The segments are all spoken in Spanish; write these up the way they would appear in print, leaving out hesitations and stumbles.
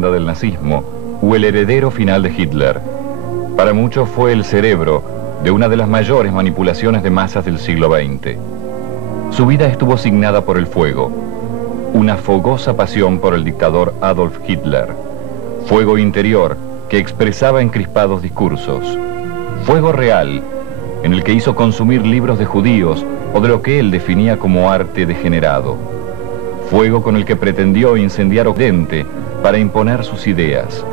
propaganda del nazismo o el heredero final de Hitler. Para muchos fue el cerebro de una de las mayores manipulaciones de masas del siglo XX. Su vida estuvo signada por el fuego, una fogosa pasión por el dictador Adolf Hitler, fuego interior que expresaba encrispados discursos, fuego real en el que hizo consumir libros de judíos o de lo que él definía como arte degenerado, fuego con el que pretendió incendiar Occidente para imponer sus ideas,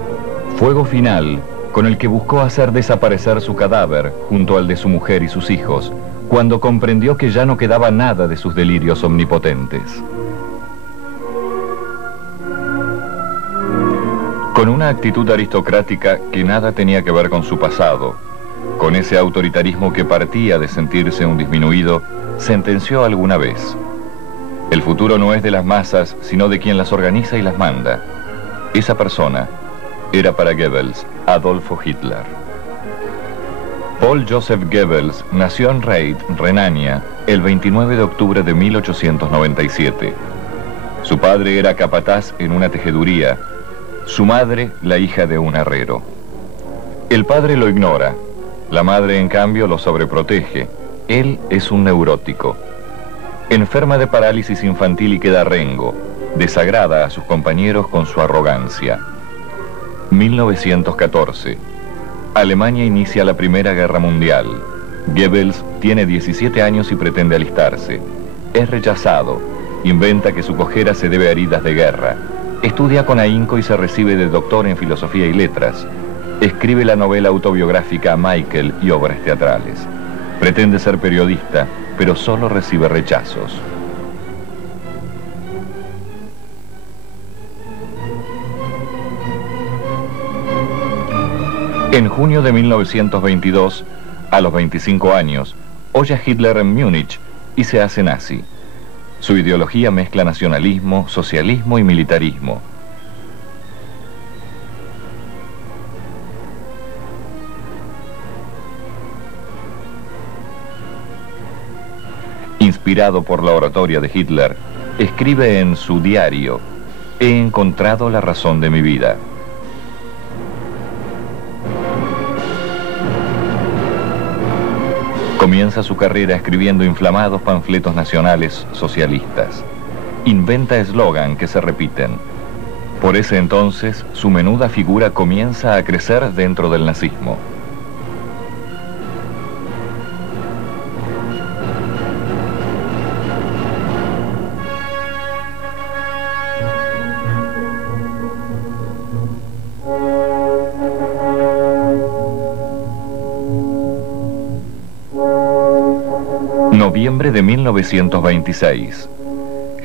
fuego final con el que buscó hacer desaparecer su cadáver junto al de su mujer y sus hijos, cuando comprendió que ya no quedaba nada de sus delirios omnipotentes. Con una actitud aristocrática que nada tenía que ver con su pasado, con ese autoritarismo que partía de sentirse un disminuido, sentenció alguna vez: el futuro no es de las masas, sino de quien las organiza y las manda. Esa persona era para Goebbels Adolfo Hitler. Paul Joseph Goebbels nació en Reit, Renania, el 29 de octubre de 1897. Su padre era capataz en una tejeduría, su madre la hija de un herrero. El padre lo ignora, la madre en cambio lo sobreprotege. Él es un neurótico. Enferma de parálisis infantil y queda rengo, desagrada a sus compañeros con su arrogancia. 1914. Alemania inicia la Primera Guerra Mundial. Goebbels tiene 17 años y pretende alistarse. Es rechazado. Inventa que su cojera se debe a heridas de guerra. Estudia con ahínco y se recibe de doctor en filosofía y letras. Escribe la novela autobiográfica Michael y obras teatrales. Pretende ser periodista, pero solo recibe rechazos. En junio de 1922, a los 25 años, oye a Hitler en Múnich y se hace nazi. Su ideología mezcla nacionalismo, socialismo y militarismo. Inspirado por la oratoria de Hitler, escribe en su diario: he encontrado la razón de mi vida. Comienza su carrera escribiendo inflamados panfletos nacionales socialistas. Inventa eslogan que se repiten. Por ese entonces, su menuda figura comienza a crecer dentro del nazismo. Noviembre de 1926.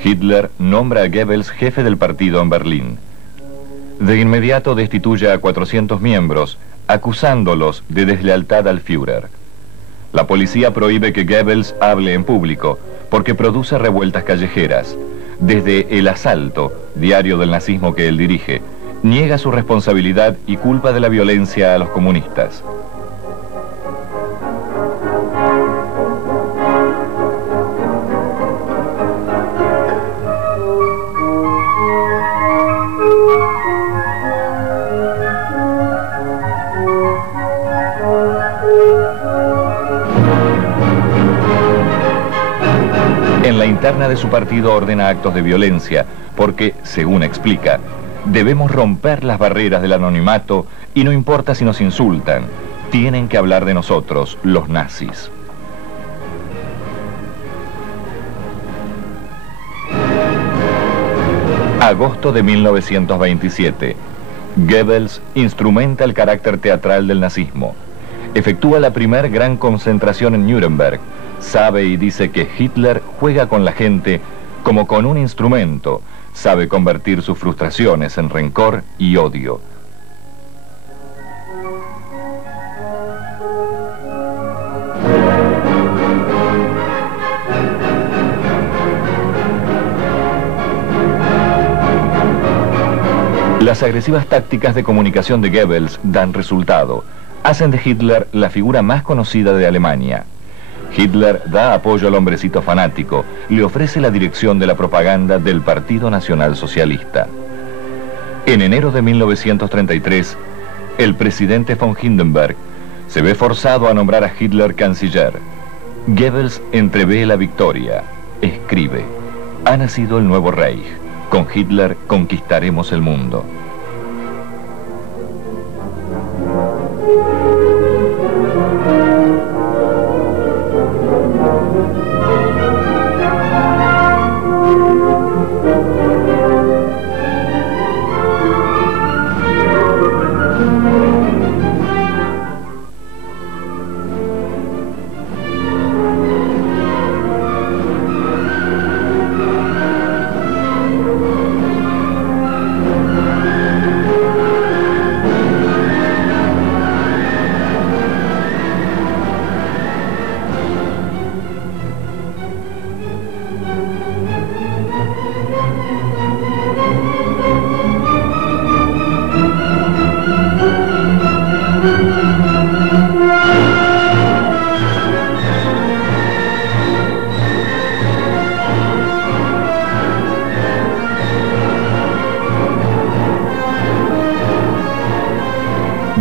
Hitler nombra a Goebbels jefe del partido en Berlín. De inmediato destituye a 400 miembros, acusándolos de deslealtad al Führer. La policía prohíbe que Goebbels hable en público, porque produce revueltas callejeras. Desde El Asalto, diario del nazismo que él dirige, niega su responsabilidad y culpa de la violencia a los comunistas. En la interna de su partido ordena actos de violencia porque, según explica, debemos romper las barreras del anonimato y no importa si nos insultan, tienen que hablar de nosotros, los nazis. Agosto de 1927. Goebbels instrumenta el carácter teatral del nazismo. Efectúa la primer gran concentración en Nuremberg. Sabe y dice que Hitler juega con la gente como con un instrumento. Sabe convertir sus frustraciones en rencor y odio. Las agresivas tácticas de comunicación de Goebbels dan resultado. Hacen de Hitler la figura más conocida de Alemania. Hitler da apoyo al hombrecito fanático, le ofrece la dirección de la propaganda del Partido Nacional Socialista. En enero de 1933, el presidente von Hindenburg se ve forzado a nombrar a Hitler canciller. Goebbels entrevé la victoria. Escribe: ha nacido el nuevo Reich. Con Hitler conquistaremos el mundo.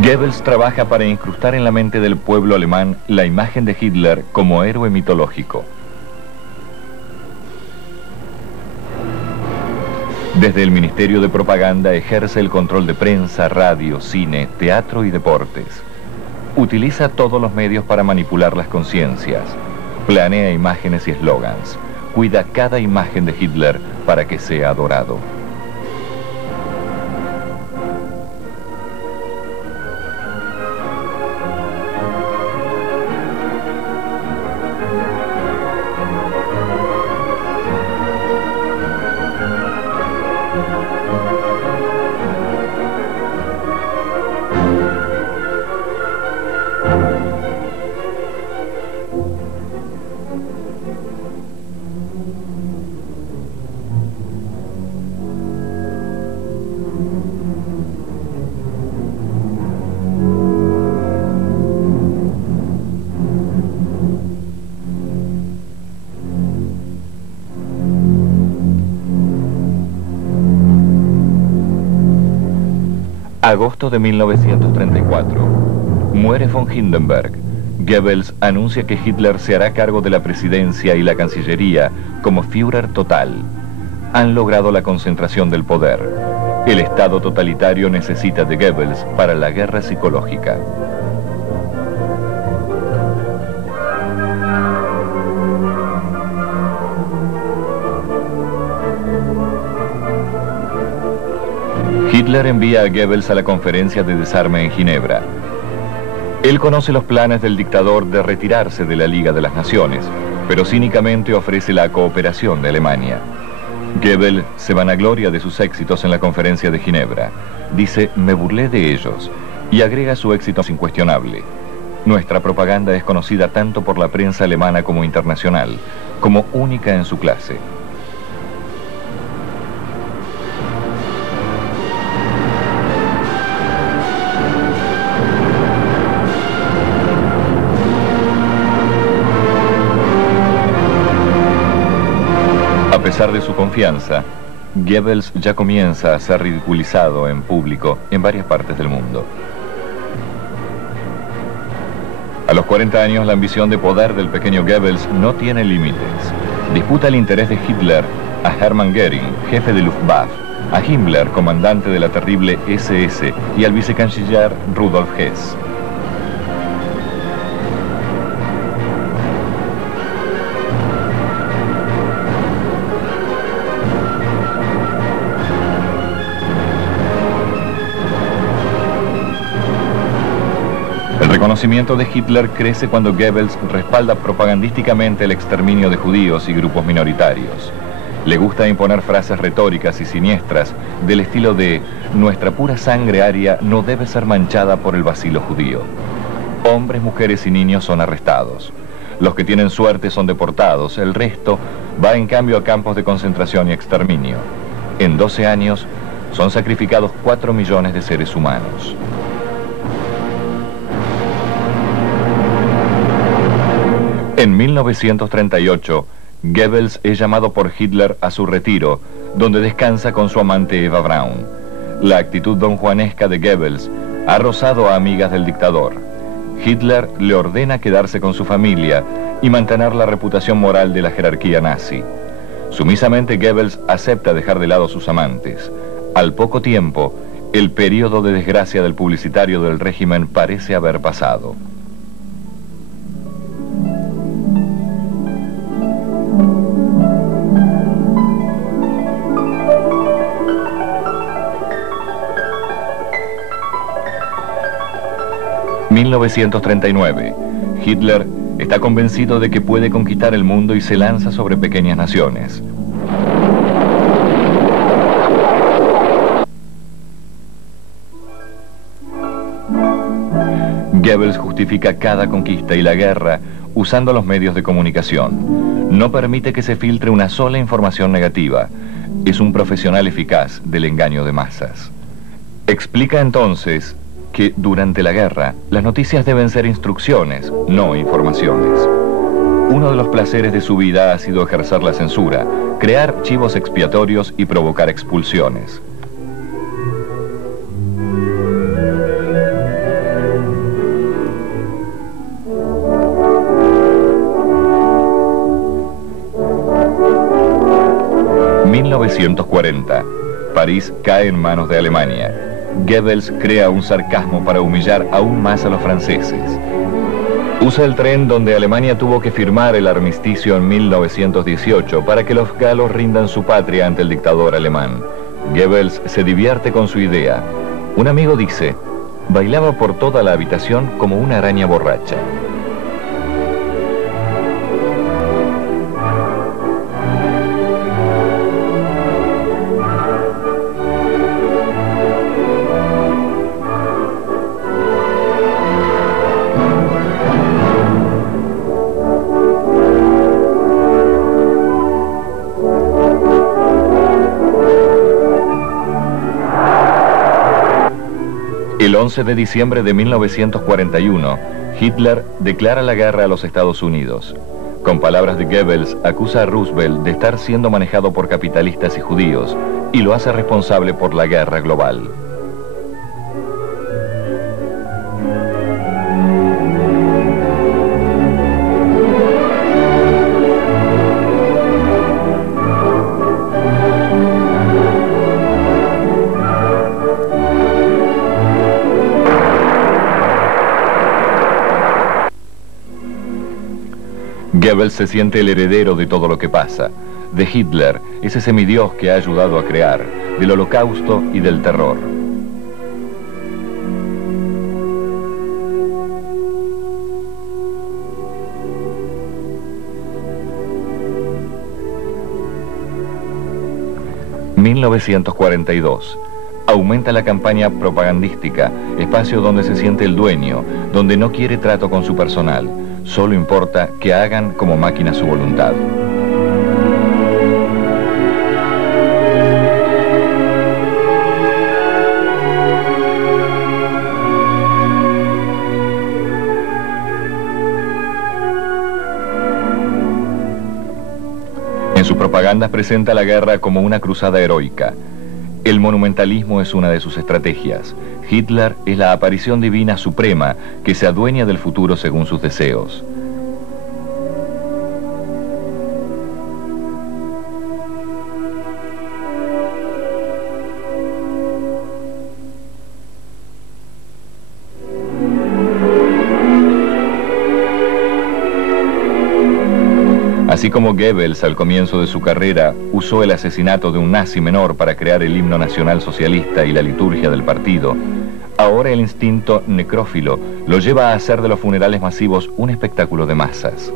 Goebbels trabaja para incrustar en la mente del pueblo alemán la imagen de Hitler como héroe mitológico. Desde el Ministerio de Propaganda ejerce el control de prensa, radio, cine, teatro y deportes. Utiliza todos los medios para manipular las conciencias. Planea imágenes y eslogans. Cuida cada imagen de Hitler para que sea adorado. Agosto de 1934. Muere von Hindenburg. Goebbels anuncia que Hitler se hará cargo de la presidencia y la cancillería como Führer total. Han logrado la concentración del poder. El Estado totalitario necesita de Goebbels para la guerra psicológica. Hitler envía a Goebbels a la conferencia de desarme en Ginebra. Él conoce los planes del dictador de retirarse de la Liga de las Naciones, pero cínicamente ofrece la cooperación de Alemania. Goebbels se vanagloria de sus éxitos en la conferencia de Ginebra. Dice: me burlé de ellos, y agrega su éxito incuestionable. Nuestra propaganda es conocida tanto por la prensa alemana como internacional, como única en su clase. A pesar de su confianza, Goebbels ya comienza a ser ridiculizado en público en varias partes del mundo. A los 40 años, la ambición de poder del pequeño Goebbels no tiene límites. Disputa el interés de Hitler a Hermann Göring, jefe de Luftwaffe, a Himmler, comandante de la terrible SS, y al vicecanciller Rudolf Hess. El reconocimiento de Hitler crece cuando Goebbels respalda propagandísticamente el exterminio de judíos y grupos minoritarios. Le gusta imponer frases retóricas y siniestras del estilo de: nuestra pura sangre aria no debe ser manchada por el bacilo judío. Hombres, mujeres y niños son arrestados. Los que tienen suerte son deportados, el resto va en cambio a campos de concentración y exterminio. En 12 años son sacrificados 4 millones de seres humanos. En 1938, Goebbels es llamado por Hitler a su retiro, donde descansa con su amante Eva Braun. La actitud donjuanesca de Goebbels ha rozado a amigas del dictador. Hitler le ordena quedarse con su familia y mantener la reputación moral de la jerarquía nazi. Sumisamente Goebbels acepta dejar de lado a sus amantes. Al poco tiempo, el periodo de desgracia del publicitario del régimen parece haber pasado. ...1939... Hitler está convencido de que puede conquistar el mundo y se lanza sobre pequeñas naciones. Goebbels justifica cada conquista y la guerra usando los medios de comunicación. No permite que se filtre una sola información negativa. Es un profesional eficaz del engaño de masas. Explica entonces que durante la guerra las noticias deben ser instrucciones, no informaciones. Uno de los placeres de su vida ha sido ejercer la censura, crear chivos expiatorios y provocar expulsiones. ...1940... París cae en manos de Alemania. Goebbels crea un sarcasmo para humillar aún más a los franceses. Usa el tren donde Alemania tuvo que firmar el armisticio en 1918 para que los galos rindan su patria ante el dictador alemán. Goebbels se divierte con su idea. Un amigo dice, bailaba por toda la habitación como una araña borracha. El 11 de diciembre de 1941, Hitler declara la guerra a los Estados Unidos. Con palabras de Goebbels, acusa a Roosevelt de estar siendo manejado por capitalistas y judíos y lo hace responsable por la guerra global. Goebbels se siente el heredero de todo lo que pasa, de Hitler, ese semidios que ha ayudado a crear, del Holocausto y del terror. ...1942... Aumenta la campaña propagandística, espacio donde se siente el dueño, donde no quiere trato con su personal. Solo importa que hagan como máquina su voluntad. En sus propagandas presenta la guerra como una cruzada heroica. El monumentalismo es una de sus estrategias. Hitler es la aparición divina suprema que se adueña del futuro según sus deseos. Así como Goebbels al comienzo de su carrera usó el asesinato de un nazi menor para crear el himno nacional socialista y la liturgia del partido, ahora el instinto necrófilo lo lleva a hacer de los funerales masivos un espectáculo de masas.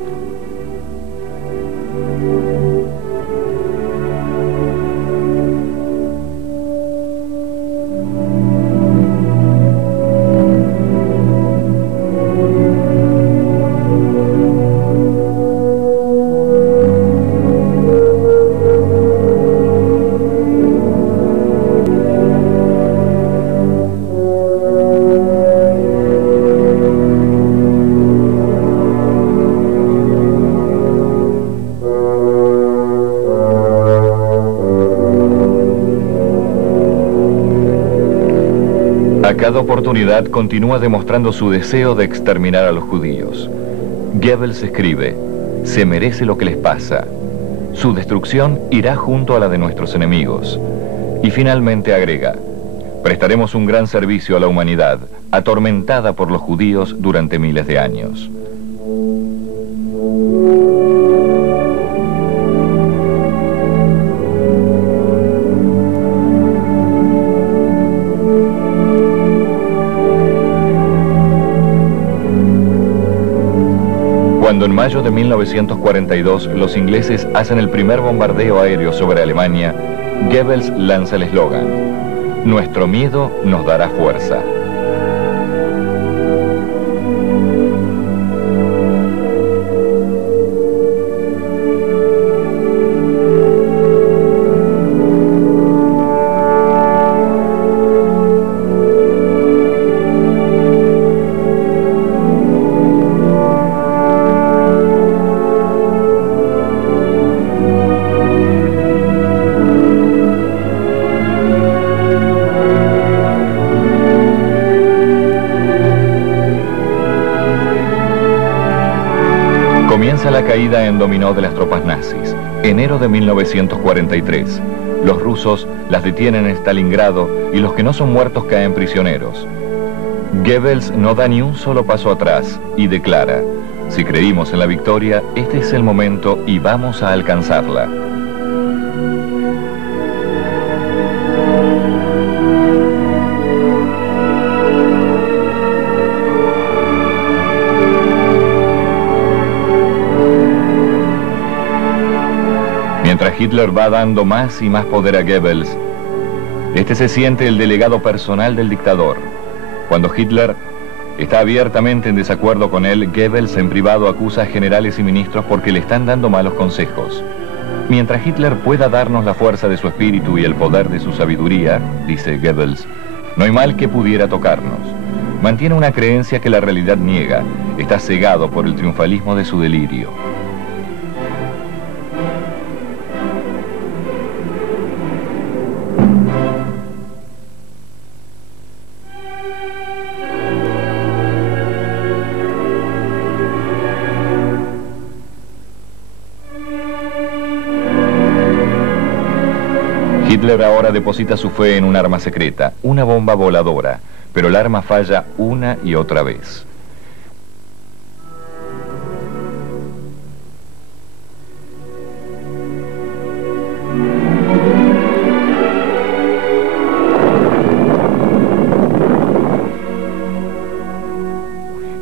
cada oportunidad continúa demostrando su deseo de exterminar a los judíos. Goebbels escribe: se merece lo que les pasa. Su destrucción irá junto a la de nuestros enemigos. Y finalmente agrega: prestaremos un gran servicio a la humanidad, atormentada por los judíos durante miles de años. Cuando en mayo de 1942 los ingleses hacen el primer bombardeo aéreo sobre Alemania, Goebbels lanza el eslogan: nuestro miedo nos dará fuerza. Comienza la caída en dominó de las tropas nazis. Enero de 1943. Los rusos las detienen en Stalingrado y los que no son muertos caen prisioneros. Goebbels no da ni un solo paso atrás y declara: si creímos en la victoria, este es el momento y vamos a alcanzarla. Mientras Hitler va dando más y más poder a Goebbels, este se siente el delegado personal del dictador. Cuando Hitler está abiertamente en desacuerdo con él, Goebbels en privado acusa a generales y ministros porque le están dando malos consejos. Mientras Hitler pueda darnos la fuerza de su espíritu y el poder de su sabiduría, dice Goebbels, no hay mal que pudiera tocarnos. Mantiene una creencia que la realidad niega. Está cegado por el triunfalismo de su delirio. Hitler ahora deposita su fe en un arma secreta, una bomba voladora, pero el arma falla una y otra vez.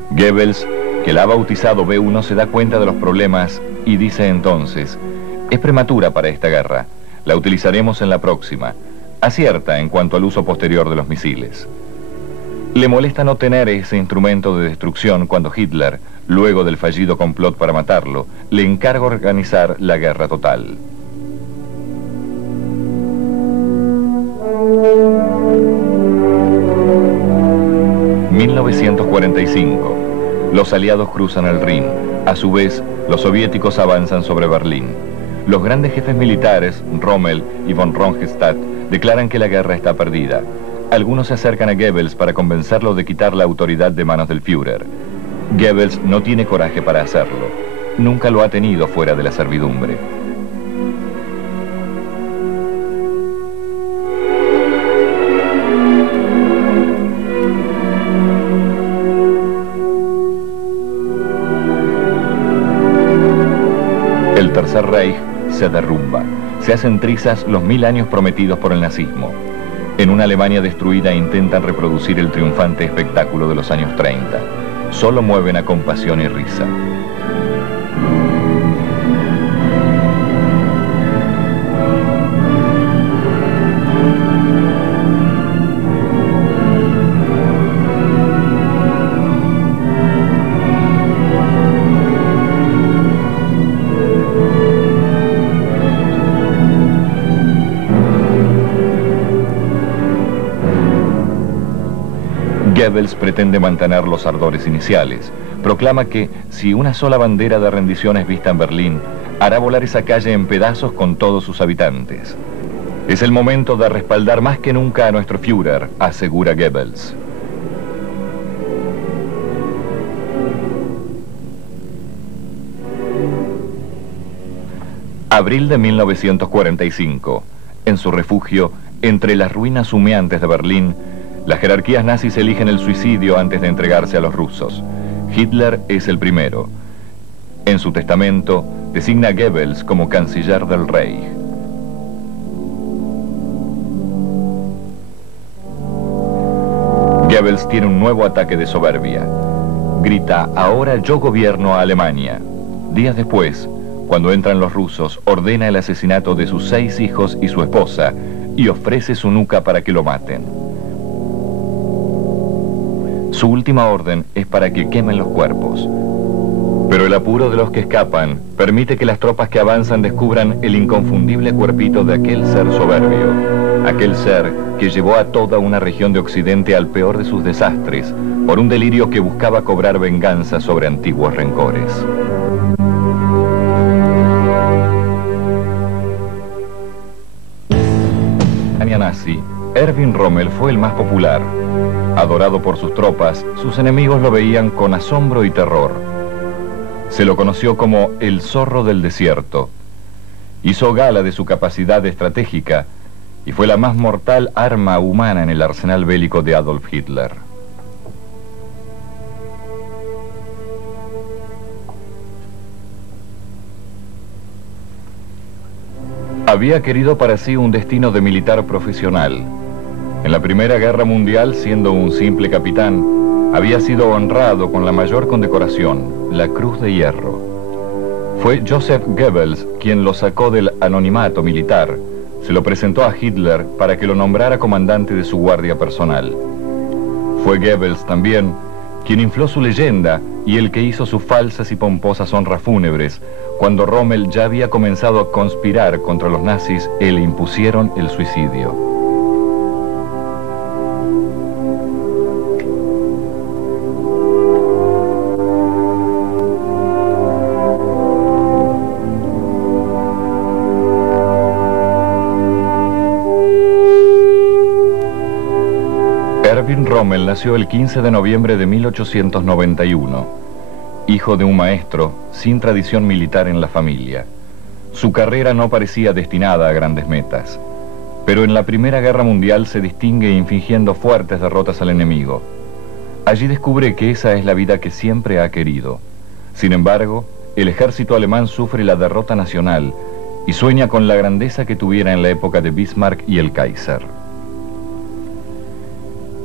Goebbels, que la ha bautizado B1, se da cuenta de los problemas y dice entonces: es prematura para esta guerra. La utilizaremos en la próxima. Acierta en cuanto al uso posterior de los misiles. Le molesta no tener ese instrumento de destrucción cuando Hitler, luego del fallido complot para matarlo, le encarga organizar la guerra total. ...1945... Los aliados cruzan el Rin. A su vez, los soviéticos avanzan sobre Berlín. Los grandes jefes militares, Rommel y von Rundstedt, declaran que la guerra está perdida. Algunos se acercan a Goebbels para convencerlo de quitar la autoridad de manos del Führer. Goebbels no tiene coraje para hacerlo. Nunca lo ha tenido fuera de la servidumbre. El Tercer Reich se derrumba. Se hacen trizas los 1000 años prometidos por el nazismo. En una Alemania destruida intentan reproducir el triunfante espectáculo de los años 30. Solo mueven a compasión y risa. Goebbels pretende mantener los ardores iniciales. Proclama que, si una sola bandera de rendición es vista en Berlín, hará volar esa calle en pedazos con todos sus habitantes. Es el momento de respaldar más que nunca a nuestro Führer, asegura Goebbels. Abril de 1945. En su refugio, entre las ruinas humeantes de Berlín, las jerarquías nazis eligen el suicidio antes de entregarse a los rusos. Hitler es el primero. En su testamento, designa a Goebbels como canciller del Reich. Goebbels tiene un nuevo ataque de soberbia. Grita: ahora yo gobierno a Alemania. Días después, cuando entran los rusos, ordena el asesinato de sus 6 hijos y su esposa y ofrece su nuca para que lo maten. Su última orden es para que quemen los cuerpos. Pero el apuro de los que escapan permite que las tropas que avanzan descubran el inconfundible cuerpito de aquel ser soberbio, aquel ser que llevó a toda una región de Occidente al peor de sus desastres, por un delirio que buscaba cobrar venganza sobre antiguos rencores. Nazi, Erwin Rommel fue el más popular. Adorado por sus tropas, sus enemigos lo veían con asombro y terror. Se lo conoció como el zorro del desierto. Hizo gala de su capacidad estratégica y fue la más mortal arma humana en el arsenal bélico de Adolf Hitler. Había querido para sí un destino de militar profesional. En la Primera Guerra Mundial, siendo un simple capitán, había sido honrado con la mayor condecoración, la Cruz de Hierro. Fue Joseph Goebbels quien lo sacó del anonimato militar. Se lo presentó a Hitler para que lo nombrara comandante de su guardia personal. Fue Goebbels también quien infló su leyenda y el que hizo sus falsas y pomposas honras fúnebres, cuando Rommel ya había comenzado a conspirar contra los nazis y le impusieron el suicidio. Erwin Rommel nació el 15 de noviembre de 1891. Hijo de un maestro, sin tradición militar en la familia. Su carrera no parecía destinada a grandes metas, pero en la Primera Guerra Mundial se distingue infligiendo fuertes derrotas al enemigo. Allí descubre que esa es la vida que siempre ha querido. Sin embargo, el ejército alemán sufre la derrota nacional y sueña con la grandeza que tuviera en la época de Bismarck y el Kaiser.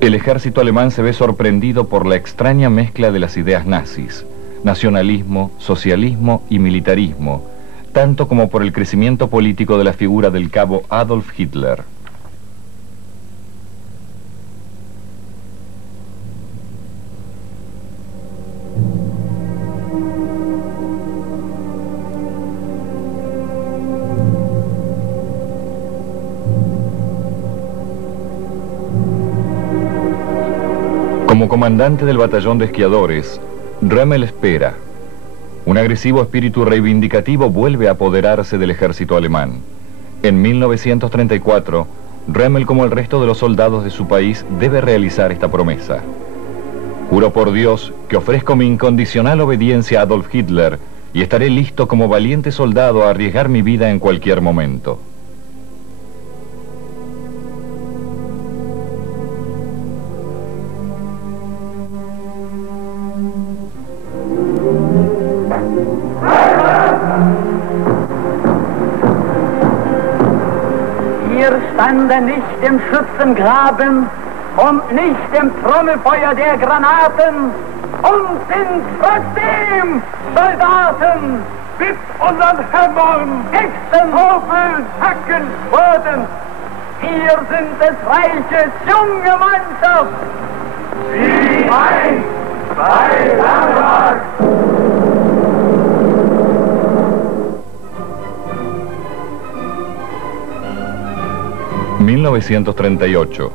El ejército alemán se ve sorprendido por la extraña mezcla de las ideas nazis, nacionalismo, socialismo y militarismo, tanto como por el crecimiento político de la figura del cabo Adolf Hitler. Como comandante del batallón de esquiadores, Rommel espera. Un agresivo espíritu reivindicativo vuelve a apoderarse del ejército alemán. En 1934, Rommel, como el resto de los soldados de su país, debe realizar esta promesa. Juro por Dios que ofrezco mi incondicional obediencia a Adolf Hitler y estaré listo como valiente soldado a arriesgar mi vida en cualquier momento. Standen nicht im Schützengraben und nicht im Trommelfeuer der Granaten und sind trotzdem Soldaten mit unseren Hämmern, Äxten, Hobeln, Hacken, Spaten. Wir sind des Reiches junge Mannschaft. Wie ein, zwei Landmark. 1938.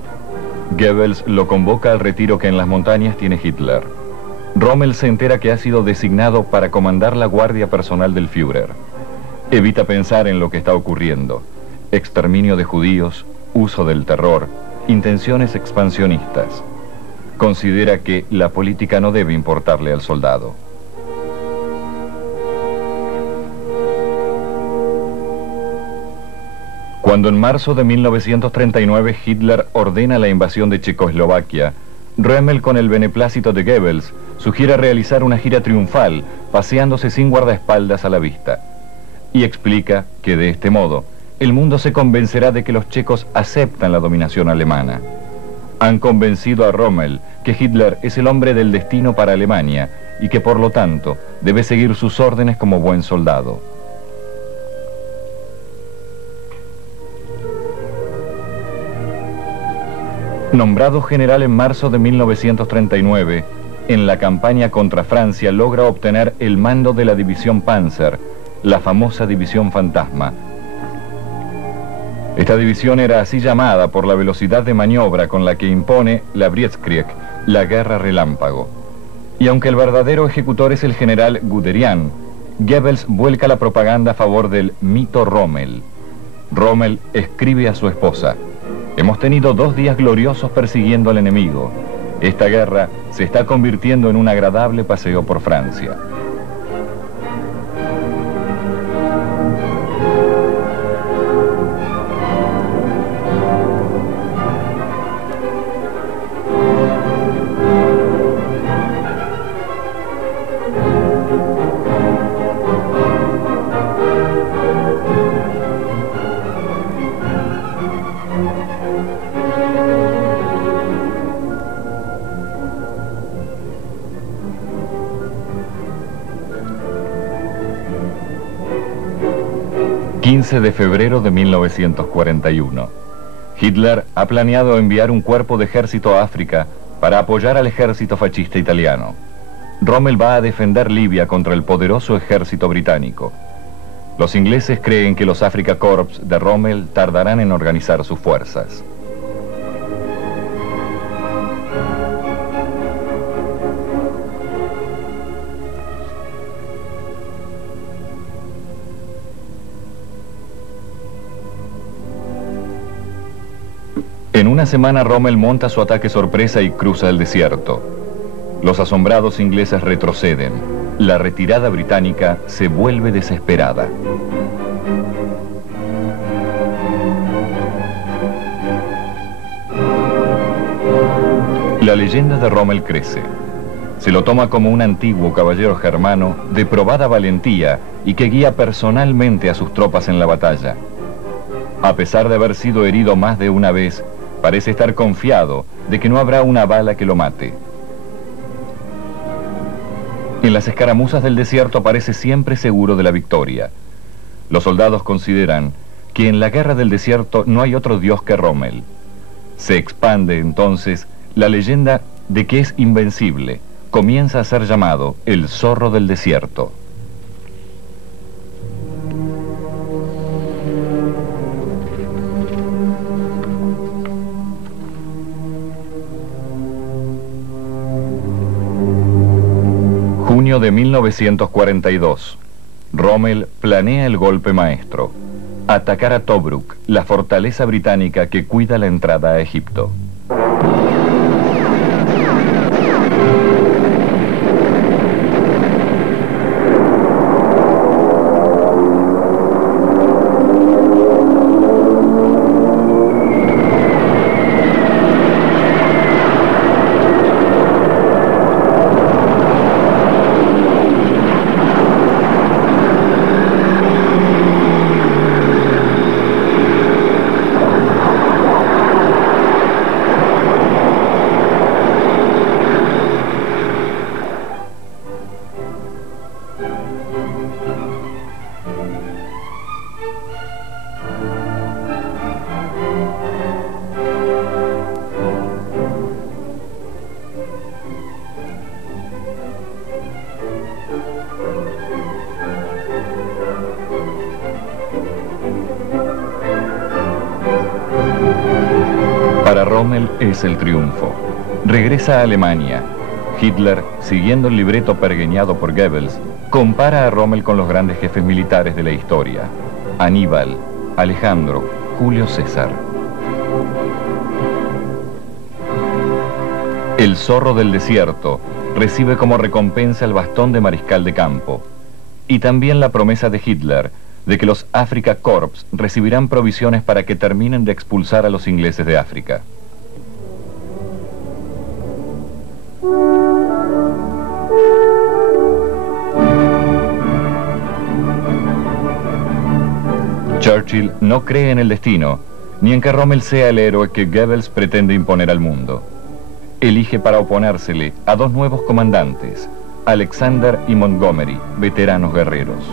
Goebbels lo convoca al retiro que en las montañas tiene Hitler. Rommel se entera que ha sido designado para comandar la guardia personal del Führer. Evita pensar en lo que está ocurriendo: exterminio de judíos, uso del terror, intenciones expansionistas. Considera que la política no debe importarle al soldado. Cuando en marzo de 1939 Hitler ordena la invasión de Checoslovaquia, Rommel, con el beneplácito de Goebbels, sugiere realizar una gira triunfal, paseándose sin guardaespaldas a la vista. Y explica que de este modo, el mundo se convencerá de que los checos aceptan la dominación alemana. Han convencido a Rommel que Hitler es el hombre del destino para Alemania y que por lo tanto debe seguir sus órdenes como buen soldado. Nombrado general en marzo de 1939, en la campaña contra Francia logra obtener el mando de la división Panzer, la famosa división Fantasma. Esta división era así llamada por la velocidad de maniobra con la que impone la Blitzkrieg, la guerra relámpago. Y aunque el verdadero ejecutor es el general Guderian, Goebbels vuelca la propaganda a favor del mito Rommel. Rommel escribe a su esposa: hemos tenido 2 días gloriosos persiguiendo al enemigo. Esta guerra se está convirtiendo en un agradable paseo por Francia. De febrero de 1941. Hitler ha planeado enviar un cuerpo de ejército a África para apoyar al ejército fascista italiano. Rommel va a defender Libia contra el poderoso ejército británico. Los ingleses creen que los Afrika Korps de Rommel tardarán en organizar sus fuerzas. En una semana Rommel monta su ataque sorpresa y cruza el desierto. Los asombrados ingleses retroceden. La retirada británica se vuelve desesperada. La leyenda de Rommel crece. Se lo toma como un antiguo caballero germano de probada valentía y que guía personalmente a sus tropas en la batalla. A pesar de haber sido herido más de una vez, parece estar confiado de que no habrá una bala que lo mate. En las escaramuzas del desierto parece siempre seguro de la victoria. Los soldados consideran que en la guerra del desierto no hay otro dios que Rommel. Se expande entonces la leyenda de que es invencible. Comienza a ser llamado el zorro del desierto. Junio de 1942. Rommel planea el golpe maestro: atacar a Tobruk, la fortaleza británica que cuida la entrada a Egipto. Para Rommel es el triunfo. Regresa a Alemania. Hitler, siguiendo el libreto pergeñado por Goebbels, compara a Rommel con los grandes jefes militares de la historia: Aníbal, Alejandro, Julio César. El zorro del desierto recibe como recompensa el bastón de mariscal de campo y también la promesa de Hitler de que los Afrika Korps recibirán provisiones para que terminen de expulsar a los ingleses de África. Churchill no cree en el destino, ni en que Rommel sea el héroe que Goebbels pretende imponer al mundo. Elige para oponérsele a dos nuevos comandantes, Alexander y Montgomery, veteranos guerreros.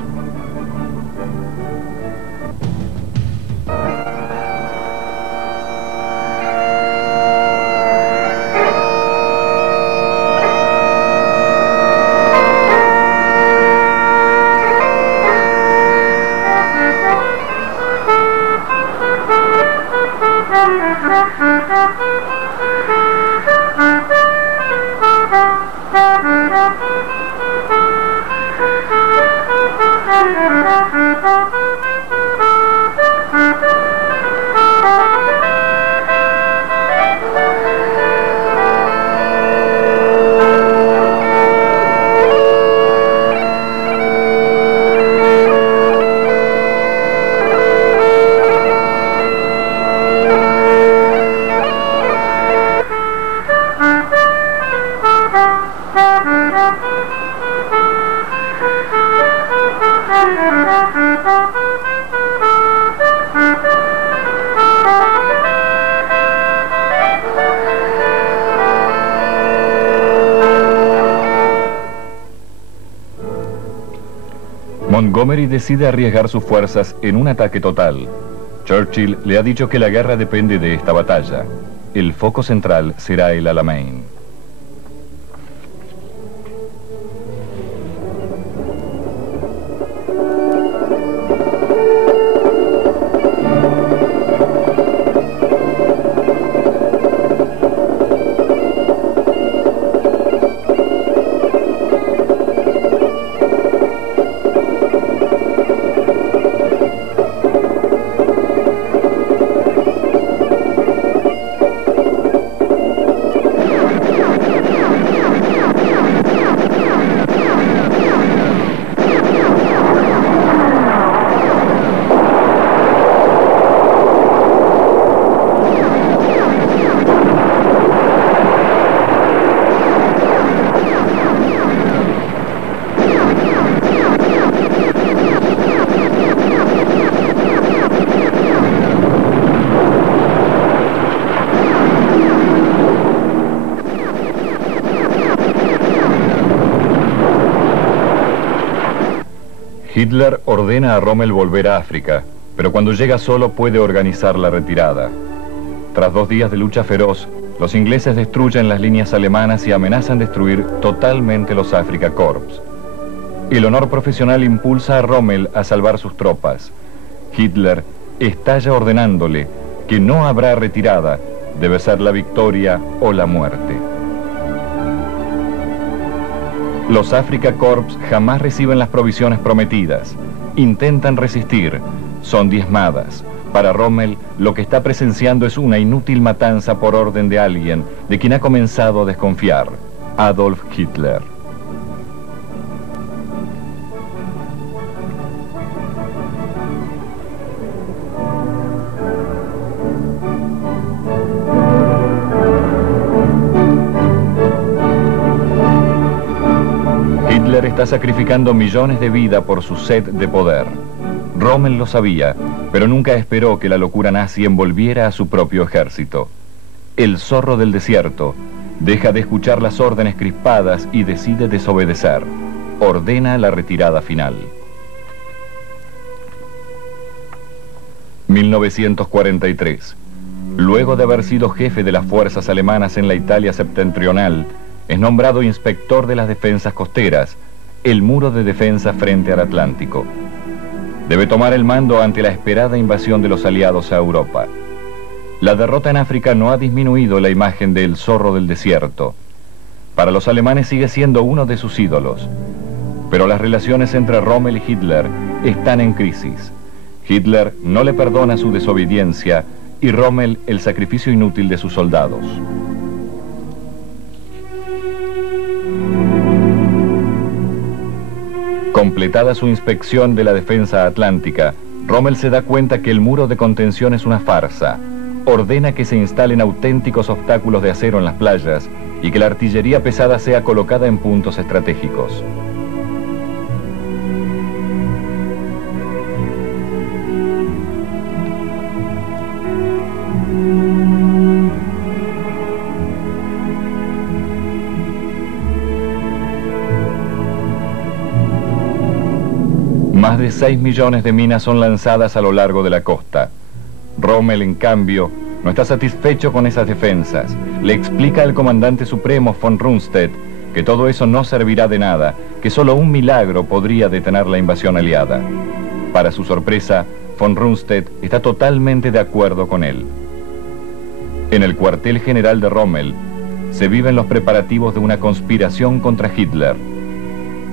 Montgomery decide arriesgar sus fuerzas en un ataque total. Churchill le ha dicho que la guerra depende de esta batalla. El foco central será el Alamein. Hitler ordena a Rommel volver a África, pero cuando llega solo puede organizar la retirada. Tras 2 días de lucha feroz, los ingleses destruyen las líneas alemanas y amenazan destruir totalmente los Afrika Korps. El honor profesional impulsa a Rommel a salvar sus tropas. Hitler estalla ordenándole que no habrá retirada, debe ser la victoria o la muerte. Los Afrika Korps jamás reciben las provisiones prometidas. Intentan resistir, son diezmadas. Para Rommel, lo que está presenciando es una inútil matanza por orden de alguien de quien ha comenzado a desconfiar, Adolf Hitler. Hitler está sacrificando millones de vidas por su sed de poder. Rommel lo sabía, pero nunca esperó que la locura nazi envolviera a su propio ejército. El zorro del desierto deja de escuchar las órdenes crispadas y decide desobedecer. Ordena la retirada final. 1943. Luego de haber sido jefe de las fuerzas alemanas en la Italia septentrional, es nombrado inspector de las defensas costeras, el muro de defensa frente al Atlántico. Debe tomar el mando ante la esperada invasión de los aliados a Europa. La derrota en África no ha disminuido la imagen del zorro del desierto. Para los alemanes sigue siendo uno de sus ídolos. Pero las relaciones entre Rommel y Hitler están en crisis. Hitler no le perdona su desobediencia y Rommel el sacrificio inútil de sus soldados. Completada su inspección de la defensa atlántica, Rommel se da cuenta que el muro de contención es una farsa. Ordena que se instalen auténticos obstáculos de acero en las playas y que la artillería pesada sea colocada en puntos estratégicos. Más de 6 millones de minas son lanzadas a lo largo de la costa. Rommel, en cambio, no está satisfecho con esas defensas. Le explica al comandante supremo von Rundstedt que todo eso no servirá de nada, que solo un milagro podría detener la invasión aliada. Para su sorpresa, von Rundstedt está totalmente de acuerdo con él. En el cuartel general de Rommel se viven los preparativos de una conspiración contra Hitler.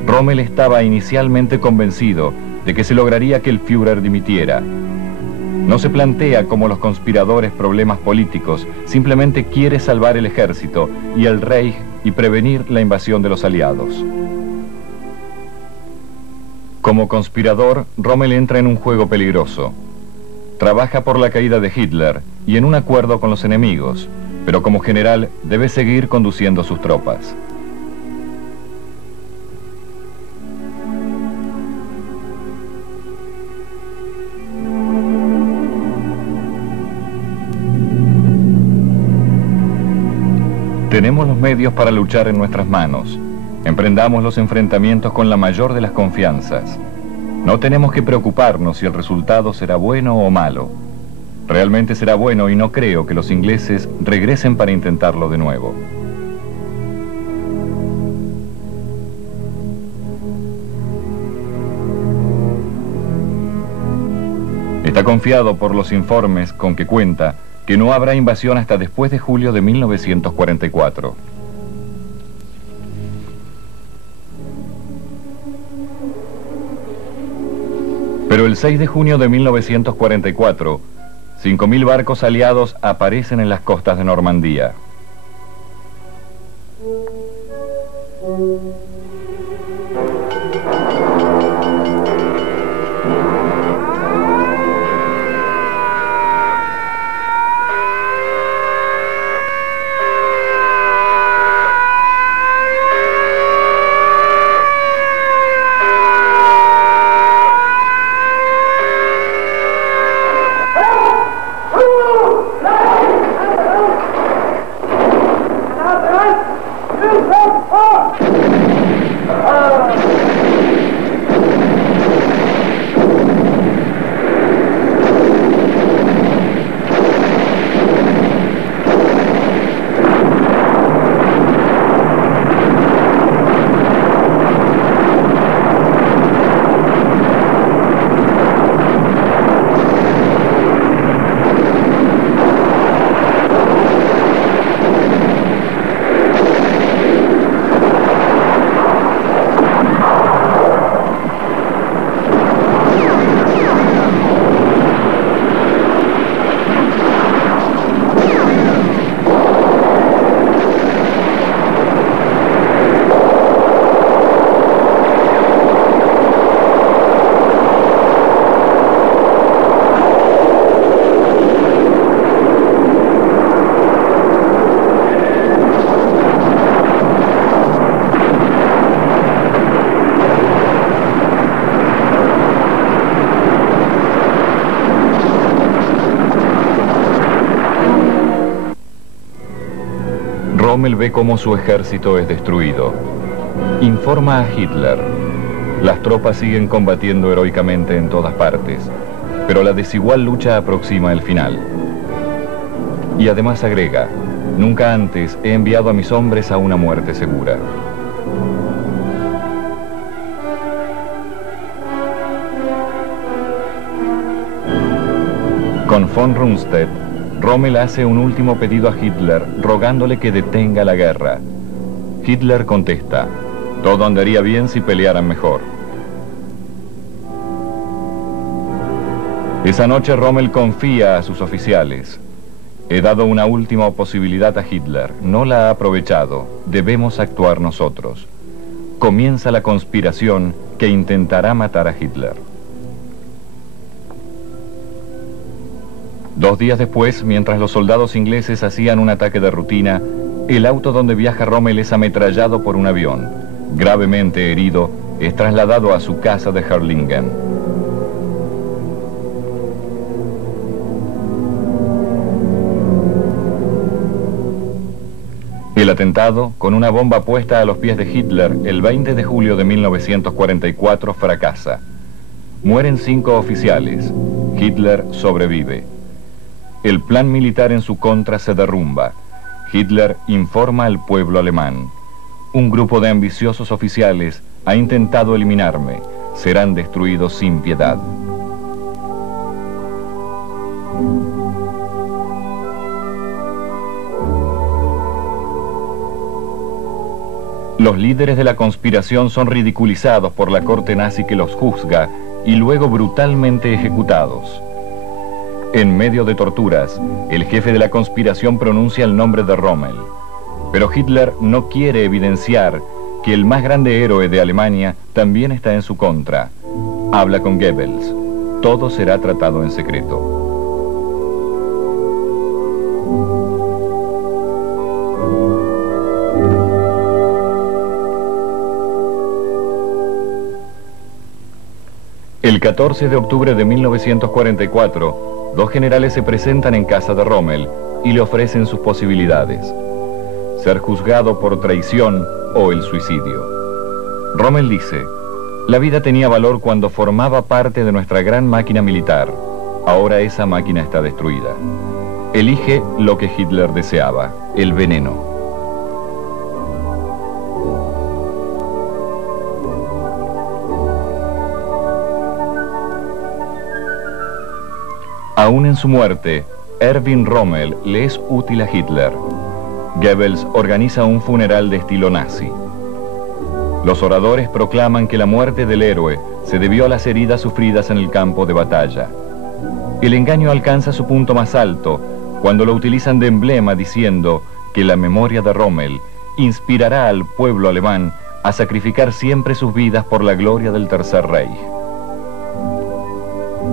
Rommel estaba inicialmente convencido de que se lograría que el Führer dimitiera. No se plantea como los conspiradores problemas políticos, simplemente quiere salvar el ejército y el Reich y prevenir la invasión de los aliados. Como conspirador, Rommel entra en un juego peligroso. Trabaja por la caída de Hitler y en un acuerdo con los enemigos, pero como general debe seguir conduciendo sus tropas. Tenemos los medios para luchar en nuestras manos. Emprendamos los enfrentamientos con la mayor de las confianzas. No tenemos que preocuparnos si el resultado será bueno o malo. Realmente será bueno y no creo que los ingleses regresen para intentarlo de nuevo. Está confiado por los informes con que cuenta que no habrá invasión hasta después de julio de 1944. Pero el 6 de junio de 1944, 5.000 barcos aliados aparecen en las costas de Normandía. Rommel ve cómo su ejército es destruido. Informa a Hitler. Las tropas siguen combatiendo heroicamente en todas partes, pero la desigual lucha aproxima el final. Y además agrega, nunca antes he enviado a mis hombres a una muerte segura. Con von Rundstedt, Rommel hace un último pedido a Hitler, rogándole que detenga la guerra. Hitler contesta, todo andaría bien si pelearan mejor. Esa noche Rommel confía a sus oficiales. He dado una última posibilidad a Hitler, no la ha aprovechado, debemos actuar nosotros. Comienza la conspiración que intentará matar a Hitler. 2 días después, mientras los soldados ingleses hacían un ataque de rutina, el auto donde viaja Rommel es ametrallado por un avión. Gravemente herido, es trasladado a su casa de Herrlingen. El atentado, con una bomba puesta a los pies de Hitler el 20 de julio de 1944, fracasa. Mueren 5 oficiales. Hitler sobrevive. El plan militar en su contra se derrumba. Hitler informa al pueblo alemán. Un grupo de ambiciosos oficiales ha intentado eliminarme. Serán destruidos sin piedad. Los líderes de la conspiración son ridiculizados por la corte nazi que los juzga y luego brutalmente ejecutados. En medio de torturas, el jefe de la conspiración pronuncia el nombre de Rommel. Pero Hitler no quiere evidenciar que el más grande héroe de Alemania también está en su contra. Habla con Goebbels. Todo será tratado en secreto. El 14 de octubre de 1944, 2 generales se presentan en casa de Rommel y le ofrecen sus posibilidades: ser juzgado por traición o el suicidio. Rommel dice: la vida tenía valor cuando formaba parte de nuestra gran máquina militar. Ahora esa máquina está destruida. Elige lo que Hitler deseaba: el veneno. Aún en su muerte, Erwin Rommel le es útil a Hitler. Goebbels organiza un funeral de estilo nazi. Los oradores proclaman que la muerte del héroe se debió a las heridas sufridas en el campo de batalla. El engaño alcanza su punto más alto cuando lo utilizan de emblema diciendo que la memoria de Rommel inspirará al pueblo alemán a sacrificar siempre sus vidas por la gloria del Tercer Reich.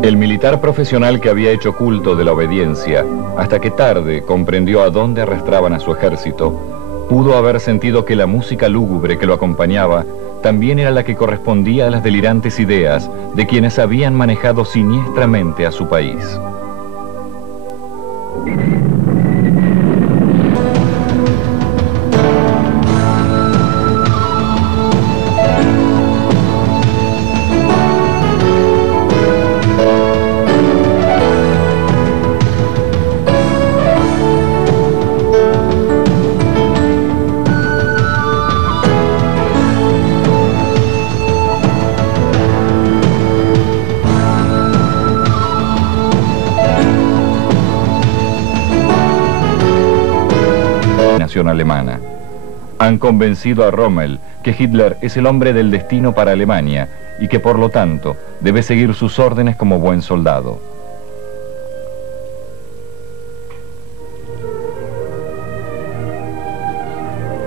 El militar profesional que había hecho culto de la obediencia, hasta que tarde comprendió a dónde arrastraban a su ejército, pudo haber sentido que la música lúgubre que lo acompañaba también era la que correspondía a las delirantes ideas de quienes habían manejado siniestramente a su país. Alemana. Han convencido a Rommel que Hitler es el hombre del destino para Alemania y que por lo tanto debe seguir sus órdenes como buen soldado.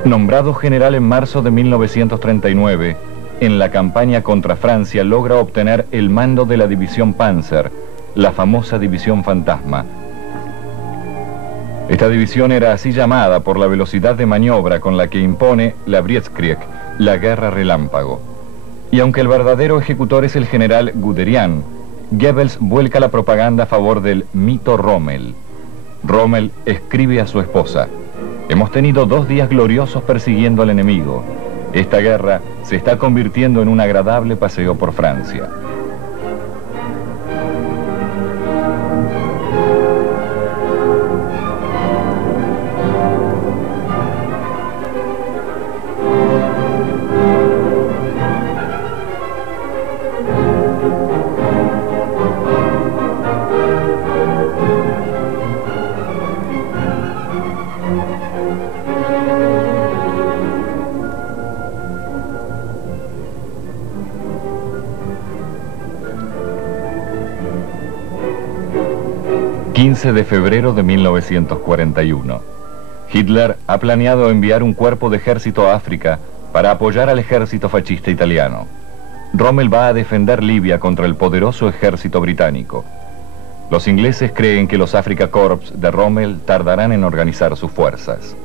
Nombrado general en marzo de 1939, en la campaña contra Francia logra obtener el mando de la división Panzer, la famosa división fantasma. Esta división era así llamada por la velocidad de maniobra con la que impone la Blitzkrieg, la guerra relámpago. Y aunque el verdadero ejecutor es el general Guderian, Goebbels vuelca la propaganda a favor del mito Rommel. Rommel escribe a su esposa: hemos tenido 2 días gloriosos persiguiendo al enemigo. Esta guerra se está convirtiendo en un agradable paseo por Francia. De febrero de 1941. Hitler ha planeado enviar un cuerpo de ejército a África para apoyar al ejército fascista italiano. Rommel va a defender Libia contra el poderoso ejército británico. Los ingleses creen que los Afrika Korps de Rommel tardarán en organizar sus fuerzas.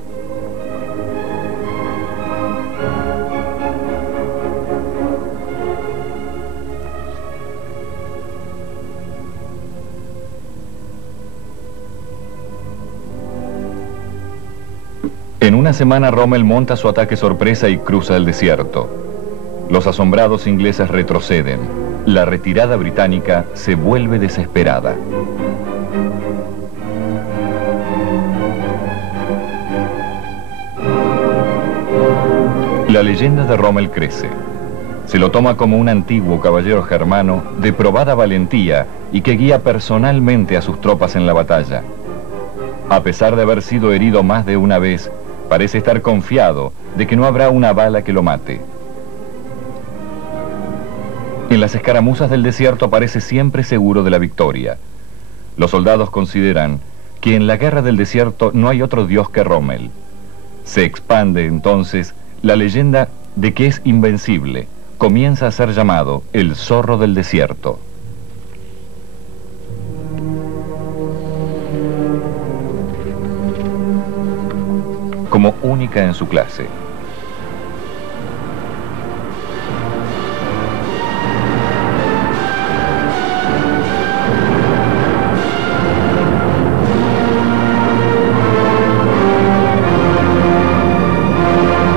En una semana Rommel monta su ataque sorpresa y cruza el desierto. Los asombrados ingleses retroceden. La retirada británica se vuelve desesperada. La leyenda de Rommel crece. Se lo toma como un antiguo caballero germano de probada valentía y que guía personalmente a sus tropas en la batalla. A pesar de haber sido herido más de una vez, parece estar confiado de que no habrá una bala que lo mate. En las escaramuzas del desierto parece siempre seguro de la victoria. Los soldados consideran que en la guerra del desierto no hay otro dios que Rommel. Se expande entonces la leyenda de que es invencible. Comienza a ser llamado el zorro del desierto. Como única en su clase.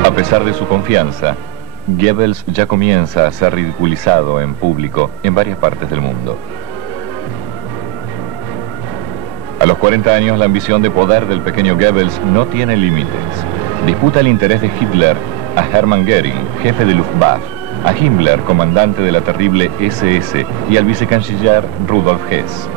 A pesar de su confianza, Goebbels ya comienza a ser ridiculizado en público en varias partes del mundo. A los 40 años, la ambición de poder del pequeño Goebbels no tiene límites. Disputa el interés de Hitler a Hermann Göring, jefe de Luftwaffe, a Himmler, comandante de la terrible SS, y al vicecanciller Rudolf Hess.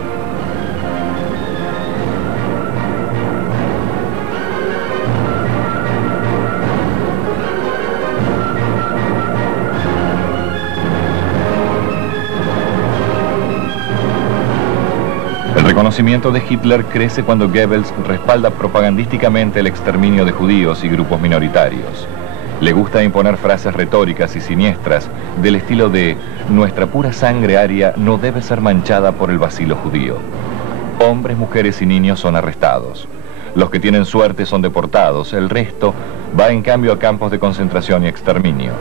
El reconocimiento de Hitler crece cuando Goebbels respalda propagandísticamente el exterminio de judíos y grupos minoritarios. Le gusta imponer frases retóricas y siniestras del estilo de «Nuestra pura sangre aria no debe ser manchada por el bacilo judío». Hombres, mujeres y niños son arrestados. Los que tienen suerte son deportados, el resto va en cambio a campos de concentración y exterminio.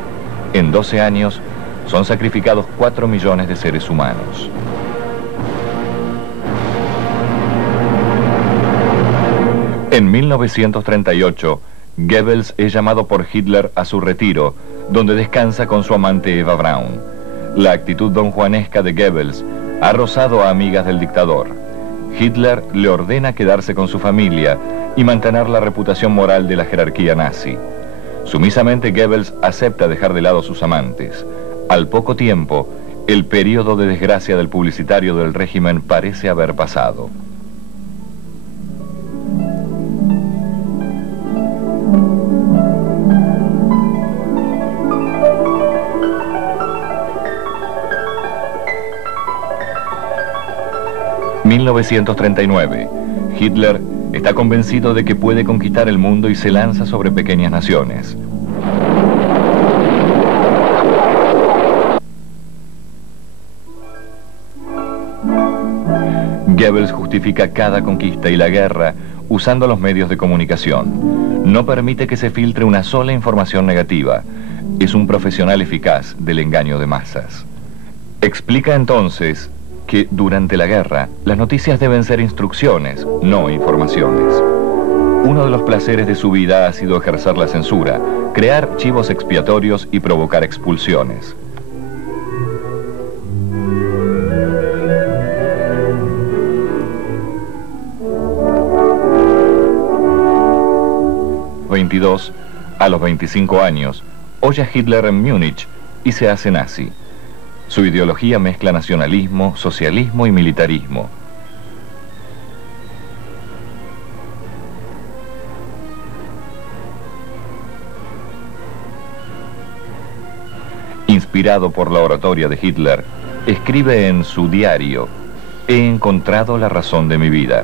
En 12 años son sacrificados 4 millones de seres humanos. En 1938, Goebbels es llamado por Hitler a su retiro, donde descansa con su amante Eva Braun. La actitud donjuanesca de Goebbels ha rozado a amigas del dictador. Hitler le ordena quedarse con su familia y mantener la reputación moral de la jerarquía nazi. Sumisamente, Goebbels acepta dejar de lado a sus amantes. Al poco tiempo, el periodo de desgracia del publicitario del régimen parece haber pasado. ...1939... Hitler está convencido de que puede conquistar el mundo y se lanza sobre pequeñas naciones. Goebbels justifica cada conquista y la guerra usando los medios de comunicación. No permite que se filtre una sola información negativa. Es un profesional eficaz del engaño de masas. Explica entonces que durante la guerra las noticias deben ser instrucciones, no informaciones. Uno de los placeres de su vida ha sido ejercer la censura, crear chivos expiatorios y provocar expulsiones. A los 25 años, oye a Hitler en Múnich y se hace nazi. Su ideología mezcla nacionalismo, socialismo y militarismo. Inspirado por la oratoria de Hitler, escribe en su diario: «He encontrado la razón de mi vida».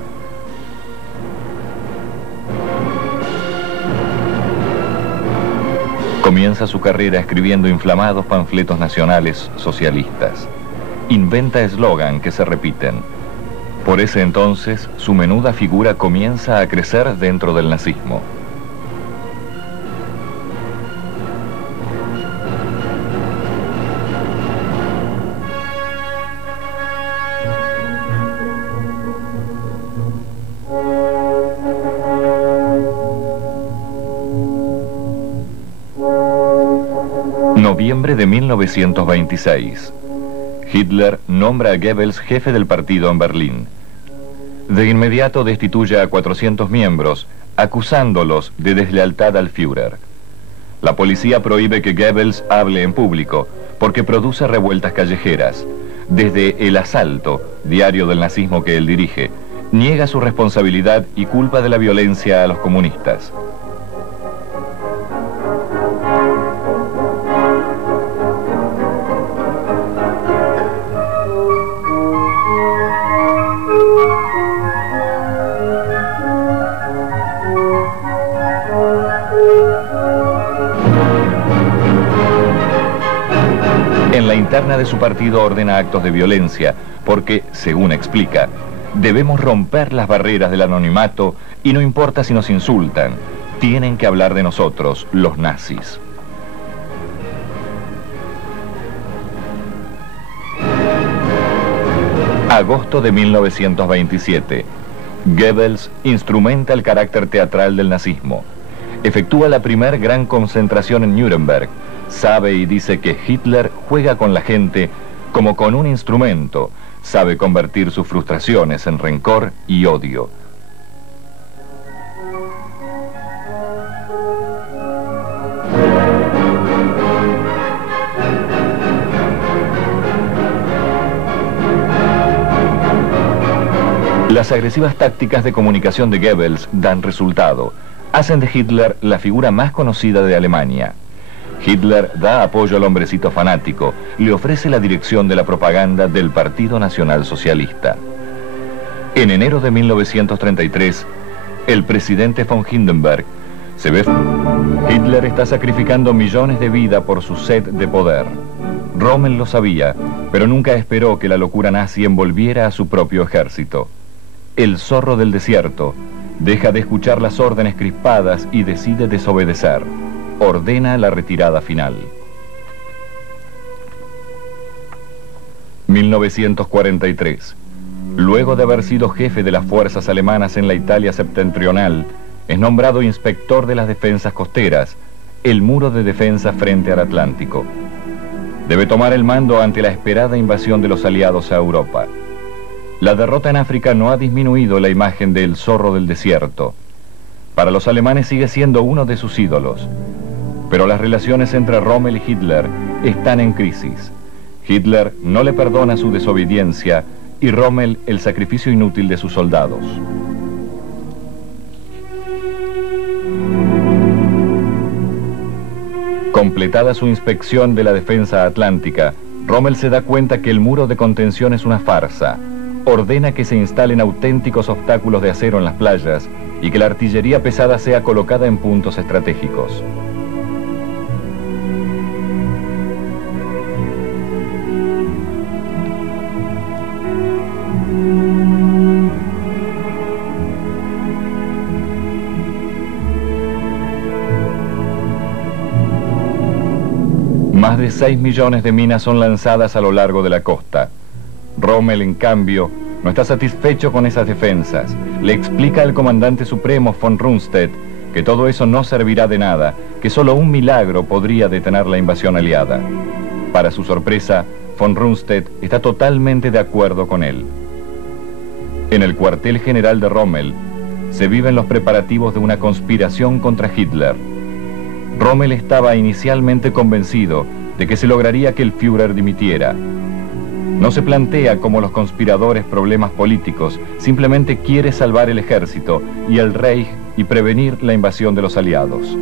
Comienza su carrera escribiendo inflamados panfletos nacionales socialistas. Inventa eslogan que se repiten. Por ese entonces, su menuda figura comienza a crecer dentro del nazismo. Noviembre de 1926. Hitler nombra a Goebbels jefe del partido en Berlín. De inmediato destituye a 400 miembros, acusándolos de deslealtad al Führer. La policía prohíbe que Goebbels hable en público, porque produce revueltas callejeras. Desde El Asalto, diario del nazismo que él dirige, niega su responsabilidad y culpa de la violencia a los comunistas. En la interna de su partido ordena actos de violencia porque, según explica, debemos romper las barreras del anonimato y no importa si nos insultan, tienen que hablar de nosotros, los nazis. Agosto de 1927. Goebbels instrumenta el carácter teatral del nazismo. Efectúa la primer gran concentración en Nuremberg. Sabe y dice que Hitler juega con la gente como con un instrumento. Sabe convertir sus frustraciones en rencor y odio. Las agresivas tácticas de comunicación de Goebbels dan resultado. Hacen de Hitler la figura más conocida de Alemania. Hitler da apoyo al hombrecito fanático, le ofrece la dirección de la propaganda del Partido Nacional Socialista. En enero de 1933, el presidente von Hindenburg se ve... Hitler está sacrificando millones de vidas por su sed de poder. Rommel lo sabía, pero nunca esperó que la locura nazi envolviera a su propio ejército. El zorro del desierto deja de escuchar las órdenes crispadas y decide desobedecer. Ordena la retirada final. 1943. Luego de haber sido jefe de las fuerzas alemanas en la Italia septentrional, es nombrado inspector de las defensas costeras, el muro de defensa frente al Atlántico. Debe tomar el mando ante la esperada invasión de los aliados a Europa. La derrota en África no ha disminuido la imagen del zorro del desierto. Para los alemanes sigue siendo uno de sus ídolos. Pero las relaciones entre Rommel y Hitler están en crisis. Hitler no le perdona su desobediencia y Rommel el sacrificio inútil de sus soldados. Completada su inspección de la defensa atlántica, Rommel se da cuenta que el muro de contención es una farsa. Ordena que se instalen auténticos obstáculos de acero en las playas y que la artillería pesada sea colocada en puntos estratégicos. Más de 6 millones de minas son lanzadas a lo largo de la costa. Rommel, en cambio, no está satisfecho con esas defensas. Le explica al comandante supremo von Rundstedt que todo eso no servirá de nada, que solo un milagro podría detener la invasión aliada. Para su sorpresa, von Rundstedt está totalmente de acuerdo con él. En el cuartel general de Rommel se viven los preparativos de una conspiración contra Hitler. Rommel estaba inicialmente convencido de que se lograría que el Führer dimitiera. No se plantea como los conspiradores problemas políticos, simplemente quiere salvar el ejército y el Reich y prevenir la invasión de los aliados.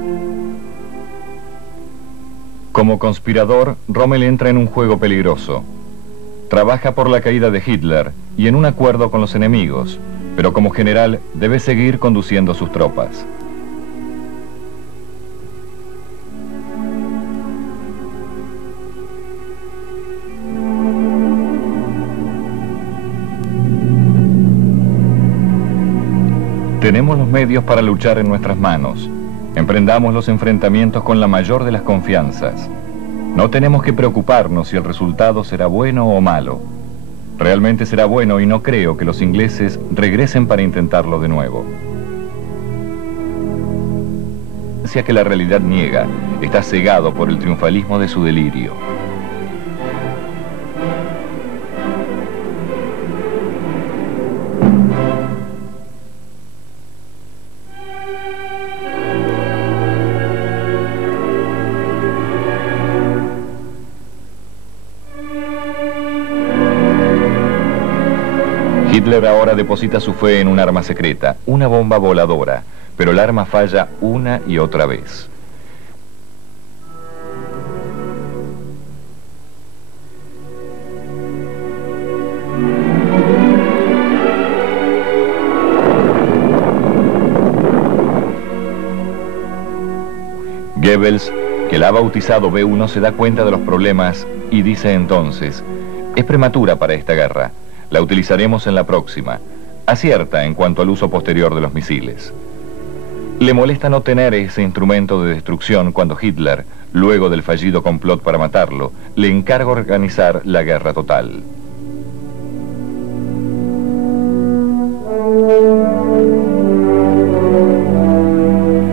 Como conspirador, Rommel entra en un juego peligroso. Trabaja por la caída de Hitler y en un acuerdo con los enemigos, pero como general debe seguir conduciendo sus tropas. Tenemos los medios para luchar en nuestras manos. Emprendamos los enfrentamientos con la mayor de las confianzas. No tenemos que preocuparnos si el resultado será bueno o malo. Realmente será bueno y no creo que los ingleses regresen para intentarlo de nuevo. Que la realidad niega, está cegado por el triunfalismo de su delirio. Hitler ahora deposita su fe en un arma secreta, una bomba voladora, pero el arma falla una y otra vez. Goebbels, que la ha bautizado B1, se da cuenta de los problemas y dice entonces: es prematura para esta guerra, la utilizaremos en la próxima. Acierta en cuanto al uso posterior de los misiles. Le molesta no tener ese instrumento de destrucción cuando Hitler, luego del fallido complot para matarlo, le encarga organizar la guerra total.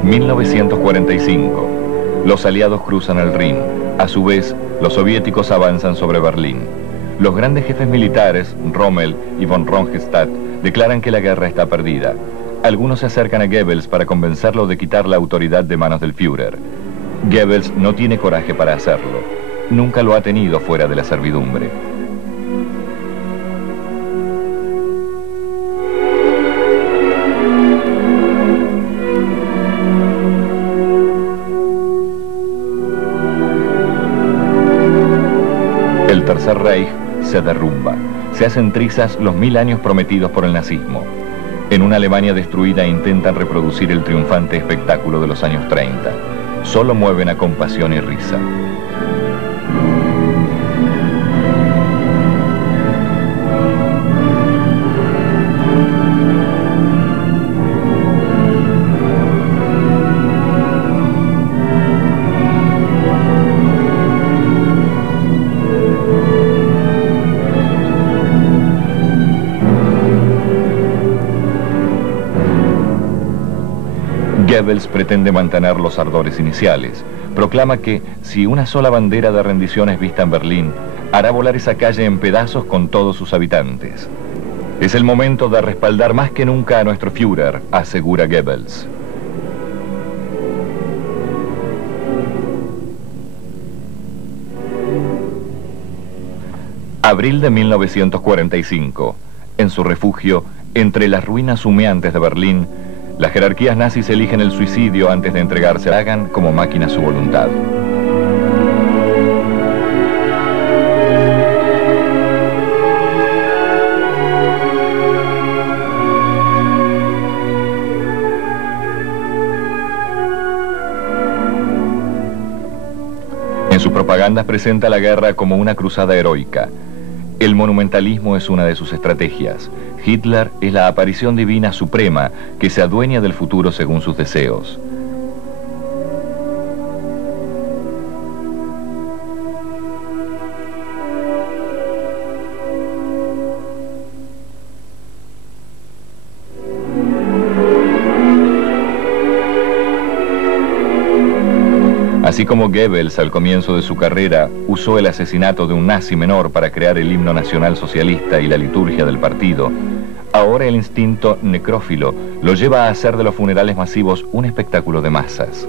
...1945... Los aliados cruzan el Rin. A su vez, los soviéticos avanzan sobre Berlín. Los grandes jefes militares, Rommel y von Rundstedt, declaran que la guerra está perdida. Algunos se acercan a Goebbels para convencerlo de quitar la autoridad de manos del Führer. Goebbels no tiene coraje para hacerlo. Nunca lo ha tenido fuera de la servidumbre. El Tercer Reich se derrumba. Se hacen trizas los 1000 años prometidos por el nazismo. En una Alemania destruida intentan reproducir el triunfante espectáculo de los años 30. Solo mueven a compasión y risa. Goebbels pretende mantener los ardores iniciales. Proclama que, si una sola bandera de rendición es vista en Berlín, hará volar esa calle en pedazos con todos sus habitantes. Es el momento de respaldar más que nunca a nuestro Führer, asegura Goebbels. Abril de 1945. En su refugio, entre las ruinas humeantes de Berlín, las jerarquías nazis eligen el suicidio antes de entregarse. Hagan como máquina su voluntad. En sus propagandas presenta la guerra como una cruzada heroica. El monumentalismo es una de sus estrategias. Hitler es la aparición divina suprema que se adueña del futuro según sus deseos. Así como Goebbels, al comienzo de su carrera, usó el asesinato de un nazi menor para crear el himno nacional socialista y la liturgia del partido, ahora el instinto necrófilo lo lleva a hacer de los funerales masivos un espectáculo de masas.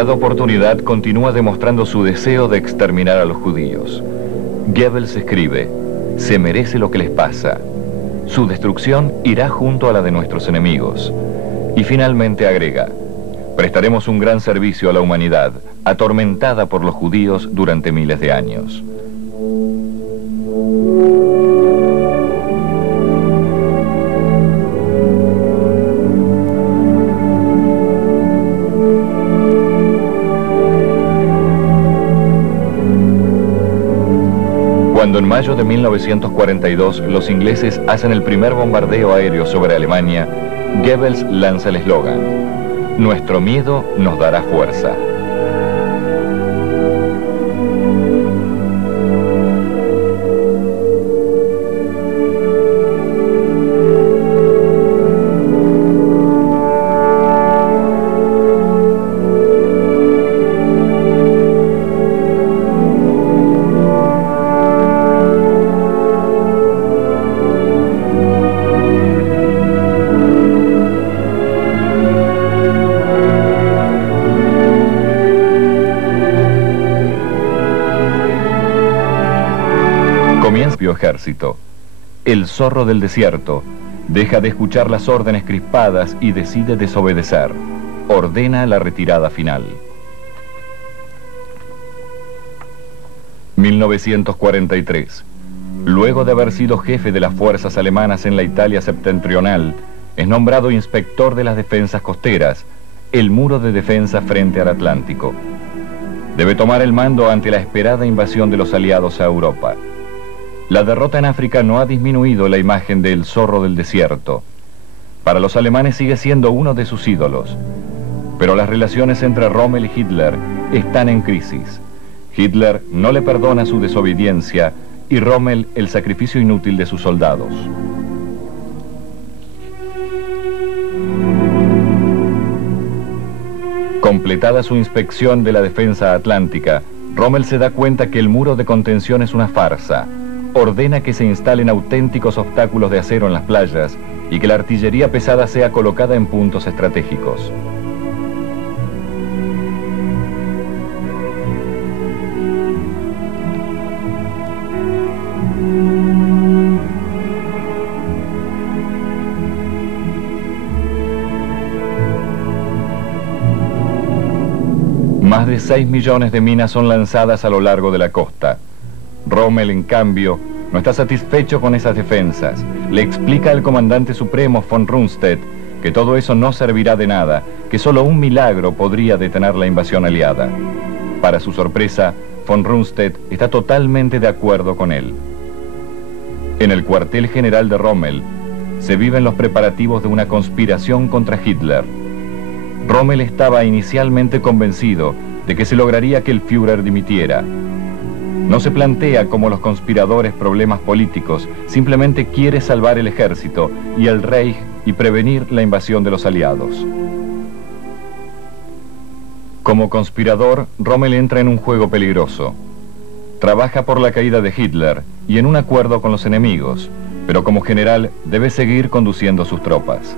cada oportunidad continúa demostrando su deseo de exterminar a los judíos. Goebbels escribe: se merece lo que les pasa. Su destrucción irá junto a la de nuestros enemigos. Y finalmente agrega: prestaremos un gran servicio a la humanidad, atormentada por los judíos durante miles de años. Cuando en mayo de 1942 los ingleses hacen el primer bombardeo aéreo sobre Alemania, Goebbels lanza el eslogan: nuestro miedo nos dará fuerza. Ejército. El zorro del desierto deja de escuchar las órdenes crispadas y decide desobedecer. Ordena la retirada final. 1943. Luego de haber sido jefe de las fuerzas alemanas en la Italia septentrional, es nombrado inspector de las defensas costeras, el muro de defensa frente al Atlántico. Debe tomar el mando ante la esperada invasión de los aliados a Europa. La derrota en África no ha disminuido la imagen del zorro del desierto. Para los alemanes sigue siendo uno de sus ídolos. Pero las relaciones entre Rommel y Hitler están en crisis. Hitler no le perdona su desobediencia y Rommel el sacrificio inútil de sus soldados. Completada su inspección de la defensa atlántica, Rommel se da cuenta que el muro de contención es una farsa. Ordena que se instalen auténticos obstáculos de acero en las playas y que la artillería pesada sea colocada en puntos estratégicos. Más de 6 millones de minas son lanzadas a lo largo de la costa. Rommel, en cambio, no está satisfecho con esas defensas. Le explica al comandante supremo von Rundstedt que todo eso no servirá de nada, que solo un milagro podría detener la invasión aliada. Para su sorpresa, von Rundstedt está totalmente de acuerdo con él. En el cuartel general de Rommel se viven los preparativos de una conspiración contra Hitler. Rommel estaba inicialmente convencido de que se lograría que el Führer dimitiera. No se plantea como los conspiradores problemas políticos, simplemente quiere salvar el ejército y el Reich y prevenir la invasión de los aliados. Como conspirador, Rommel entra en un juego peligroso. Trabaja por la caída de Hitler y en un acuerdo con los enemigos, pero como general debe seguir conduciendo sus tropas.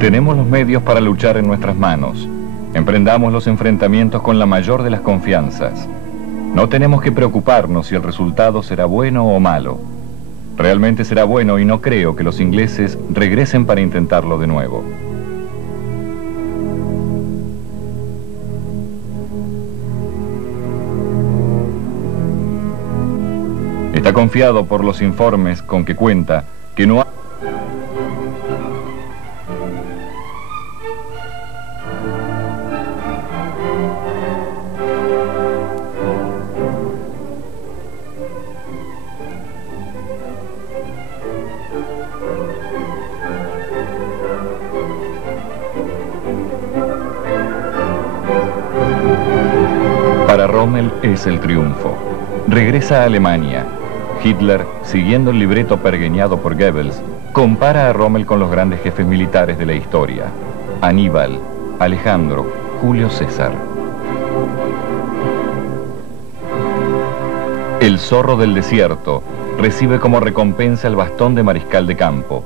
Tenemos los medios para luchar en nuestras manos. Emprendamos los enfrentamientos con la mayor de las confianzas. No tenemos que preocuparnos si el resultado será bueno o malo. Realmente será bueno y no creo que los ingleses regresen para intentarlo de nuevo. Está confiado por los informes con que cuenta que no ha... Para Rommel es el triunfo. Regresa a Alemania. Hitler, siguiendo el libreto pergeñado por Goebbels, compara a Rommel con los grandes jefes militares de la historia: Aníbal, Alejandro, Julio César. El zorro del desierto recibe como recompensa el bastón de mariscal de campo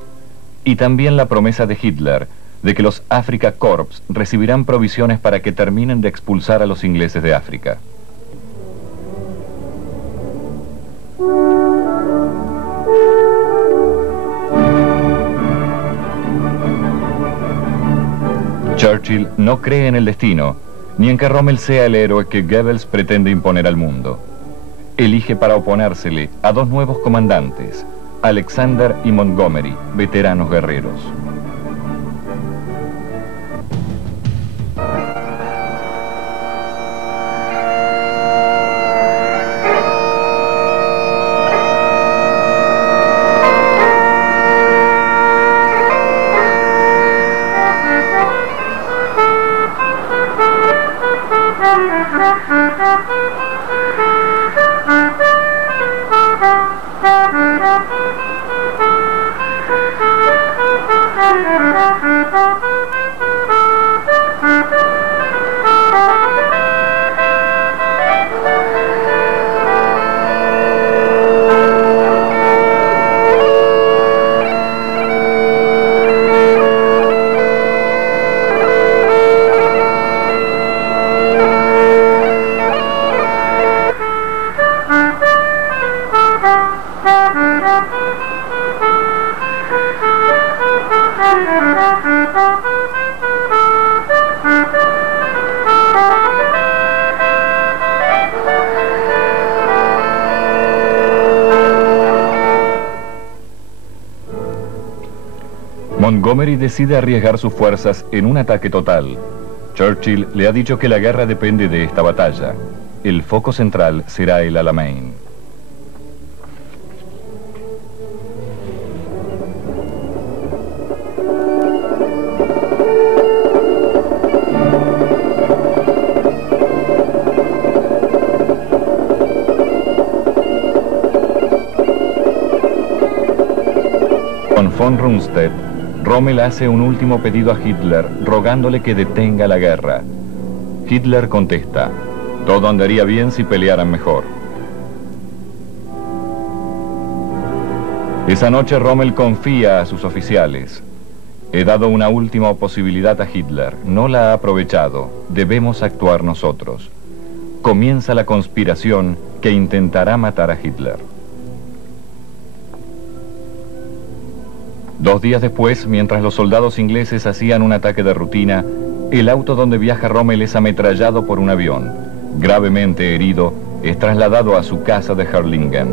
y también la promesa de Hitler de que los Afrika Korps recibirán provisiones para que terminen de expulsar a los ingleses de África. Churchill no cree en el destino, ni en que Rommel sea el héroe que Goebbels pretende imponer al mundo. Elige para oponérsele a dos nuevos comandantes, Alexander y Montgomery, veteranos guerreros. Montgomery decide arriesgar sus fuerzas en un ataque total. Churchill le ha dicho que la guerra depende de esta batalla. El foco central será el Alamein. Con von Rundstedt, Rommel hace un último pedido a Hitler, rogándole que detenga la guerra. Hitler contesta: todo andaría bien si pelearan mejor. Esa noche Rommel confía a sus oficiales: he dado una última posibilidad a Hitler, no la ha aprovechado, debemos actuar nosotros. Comienza la conspiración que intentará matar a Hitler. 2 días después, mientras los soldados ingleses hacían un ataque de rutina, el auto donde viaja Rommel es ametrallado por un avión. Gravemente herido, es trasladado a su casa de Herrlingen.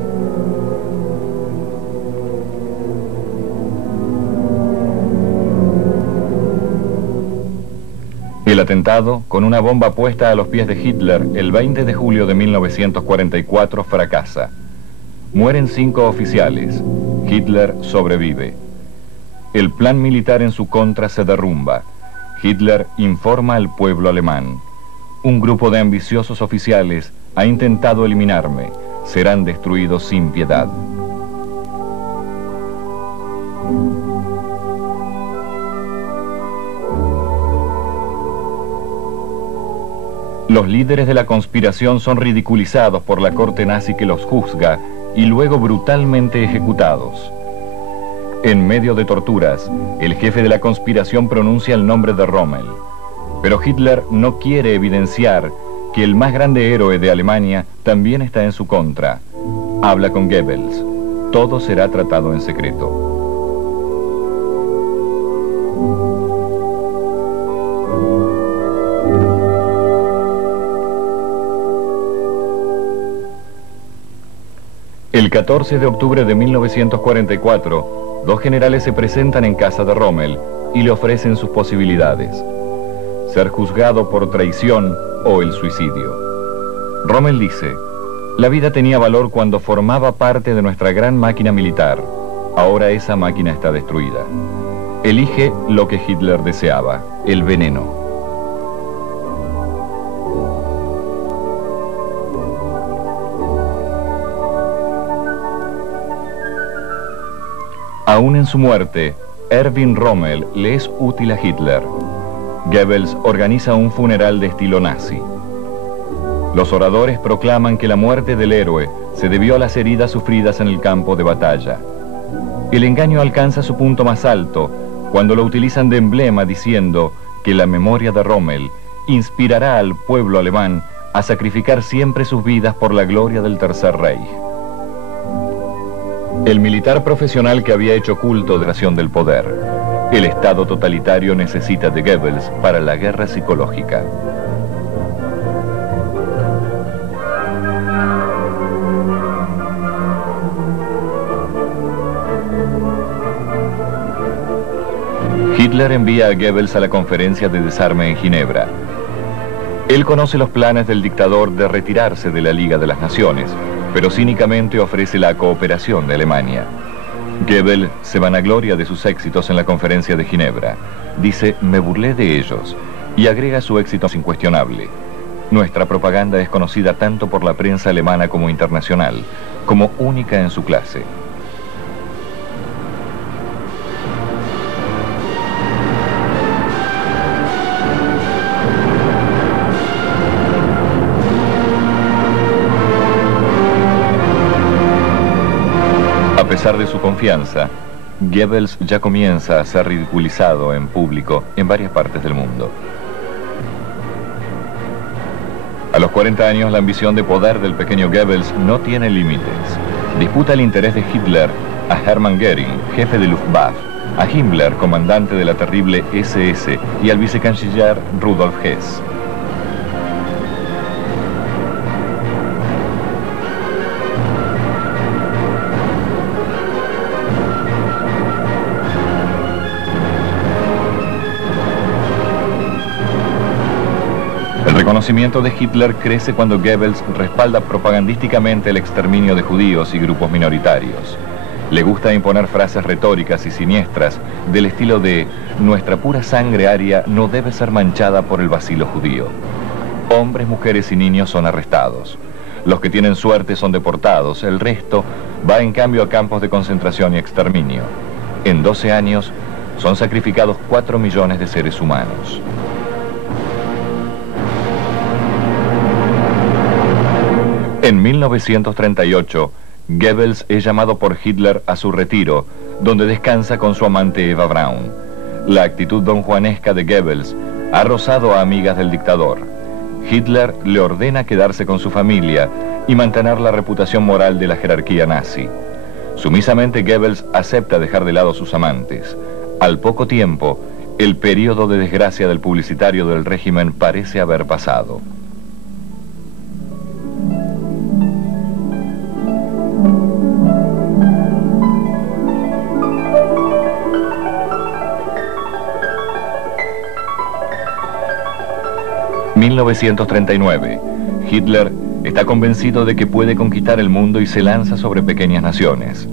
El atentado, con una bomba puesta a los pies de Hitler el 20 de julio de 1944, fracasa. Mueren 5 oficiales. Hitler sobrevive. El plan militar en su contra se derrumba. Hitler informa al pueblo alemán: un grupo de ambiciosos oficiales ha intentado eliminarme. Serán destruidos sin piedad. Los líderes de la conspiración son ridiculizados por la corte nazi que los juzga y luego brutalmente ejecutados. En medio de torturas, el jefe de la conspiración pronuncia el nombre de Rommel. Pero Hitler no quiere evidenciar que el más grande héroe de Alemania también está en su contra. Habla con Goebbels. Todo será tratado en secreto. El 14 de octubre de 1944, 2 generales se presentan en casa de Rommel y le ofrecen sus posibilidades: ser juzgado por traición o el suicidio. Rommel dice: la vida tenía valor cuando formaba parte de nuestra gran máquina militar. Ahora esa máquina está destruida. Elige lo que Hitler deseaba: el veneno. Aún en su muerte, Erwin Rommel le es útil a Hitler. Goebbels organiza un funeral de estilo nazi. Los oradores proclaman que la muerte del héroe se debió a las heridas sufridas en el campo de batalla. El engaño alcanza su punto más alto cuando lo utilizan de emblema diciendo que la memoria de Rommel inspirará al pueblo alemán a sacrificar siempre sus vidas por la gloria del Tercer Reich. El militar profesional que había hecho culto de la nación del poder. El Estado totalitario necesita de Goebbels para la guerra psicológica. Hitler envía a Goebbels a la conferencia de desarme en Ginebra. Él conoce los planes del dictador de retirarse de la Liga de las Naciones, pero cínicamente ofrece la cooperación de Alemania. Goebbels se vanagloria de sus éxitos en la conferencia de Ginebra. Dice, me burlé de ellos, y agrega su éxito incuestionable. Nuestra propaganda es conocida tanto por la prensa alemana como internacional, como única en su clase. A pesar de su confianza, Goebbels ya comienza a ser ridiculizado en público en varias partes del mundo. A los 40 años, la ambición de poder del pequeño Goebbels no tiene límites. Disputa el interés de Hitler a Hermann Göring, jefe de Luftwaffe, a Himmler, comandante de la terrible SS, y al vicecanciller Rudolf Hess. El reconocimiento de Hitler crece cuando Goebbels respalda propagandísticamente el exterminio de judíos y grupos minoritarios. Le gusta imponer frases retóricas y siniestras del estilo de «Nuestra pura sangre aria no debe ser manchada por el bacilo judío». Hombres, mujeres y niños son arrestados. Los que tienen suerte son deportados, el resto va en cambio a campos de concentración y exterminio. En 12 años son sacrificados 4 millones de seres humanos. En 1938, Goebbels es llamado por Hitler a su retiro, donde descansa con su amante Eva Braun. La actitud donjuanesca de Goebbels ha rozado a amigas del dictador. Hitler le ordena quedarse con su familia y mantener la reputación moral de la jerarquía nazi. Sumisamente, Goebbels acepta dejar de lado a sus amantes. Al poco tiempo, el periodo de desgracia del publicitario del régimen parece haber pasado. En 1939, Hitler está convencido de que puede conquistar el mundo y se lanza sobre pequeñas naciones.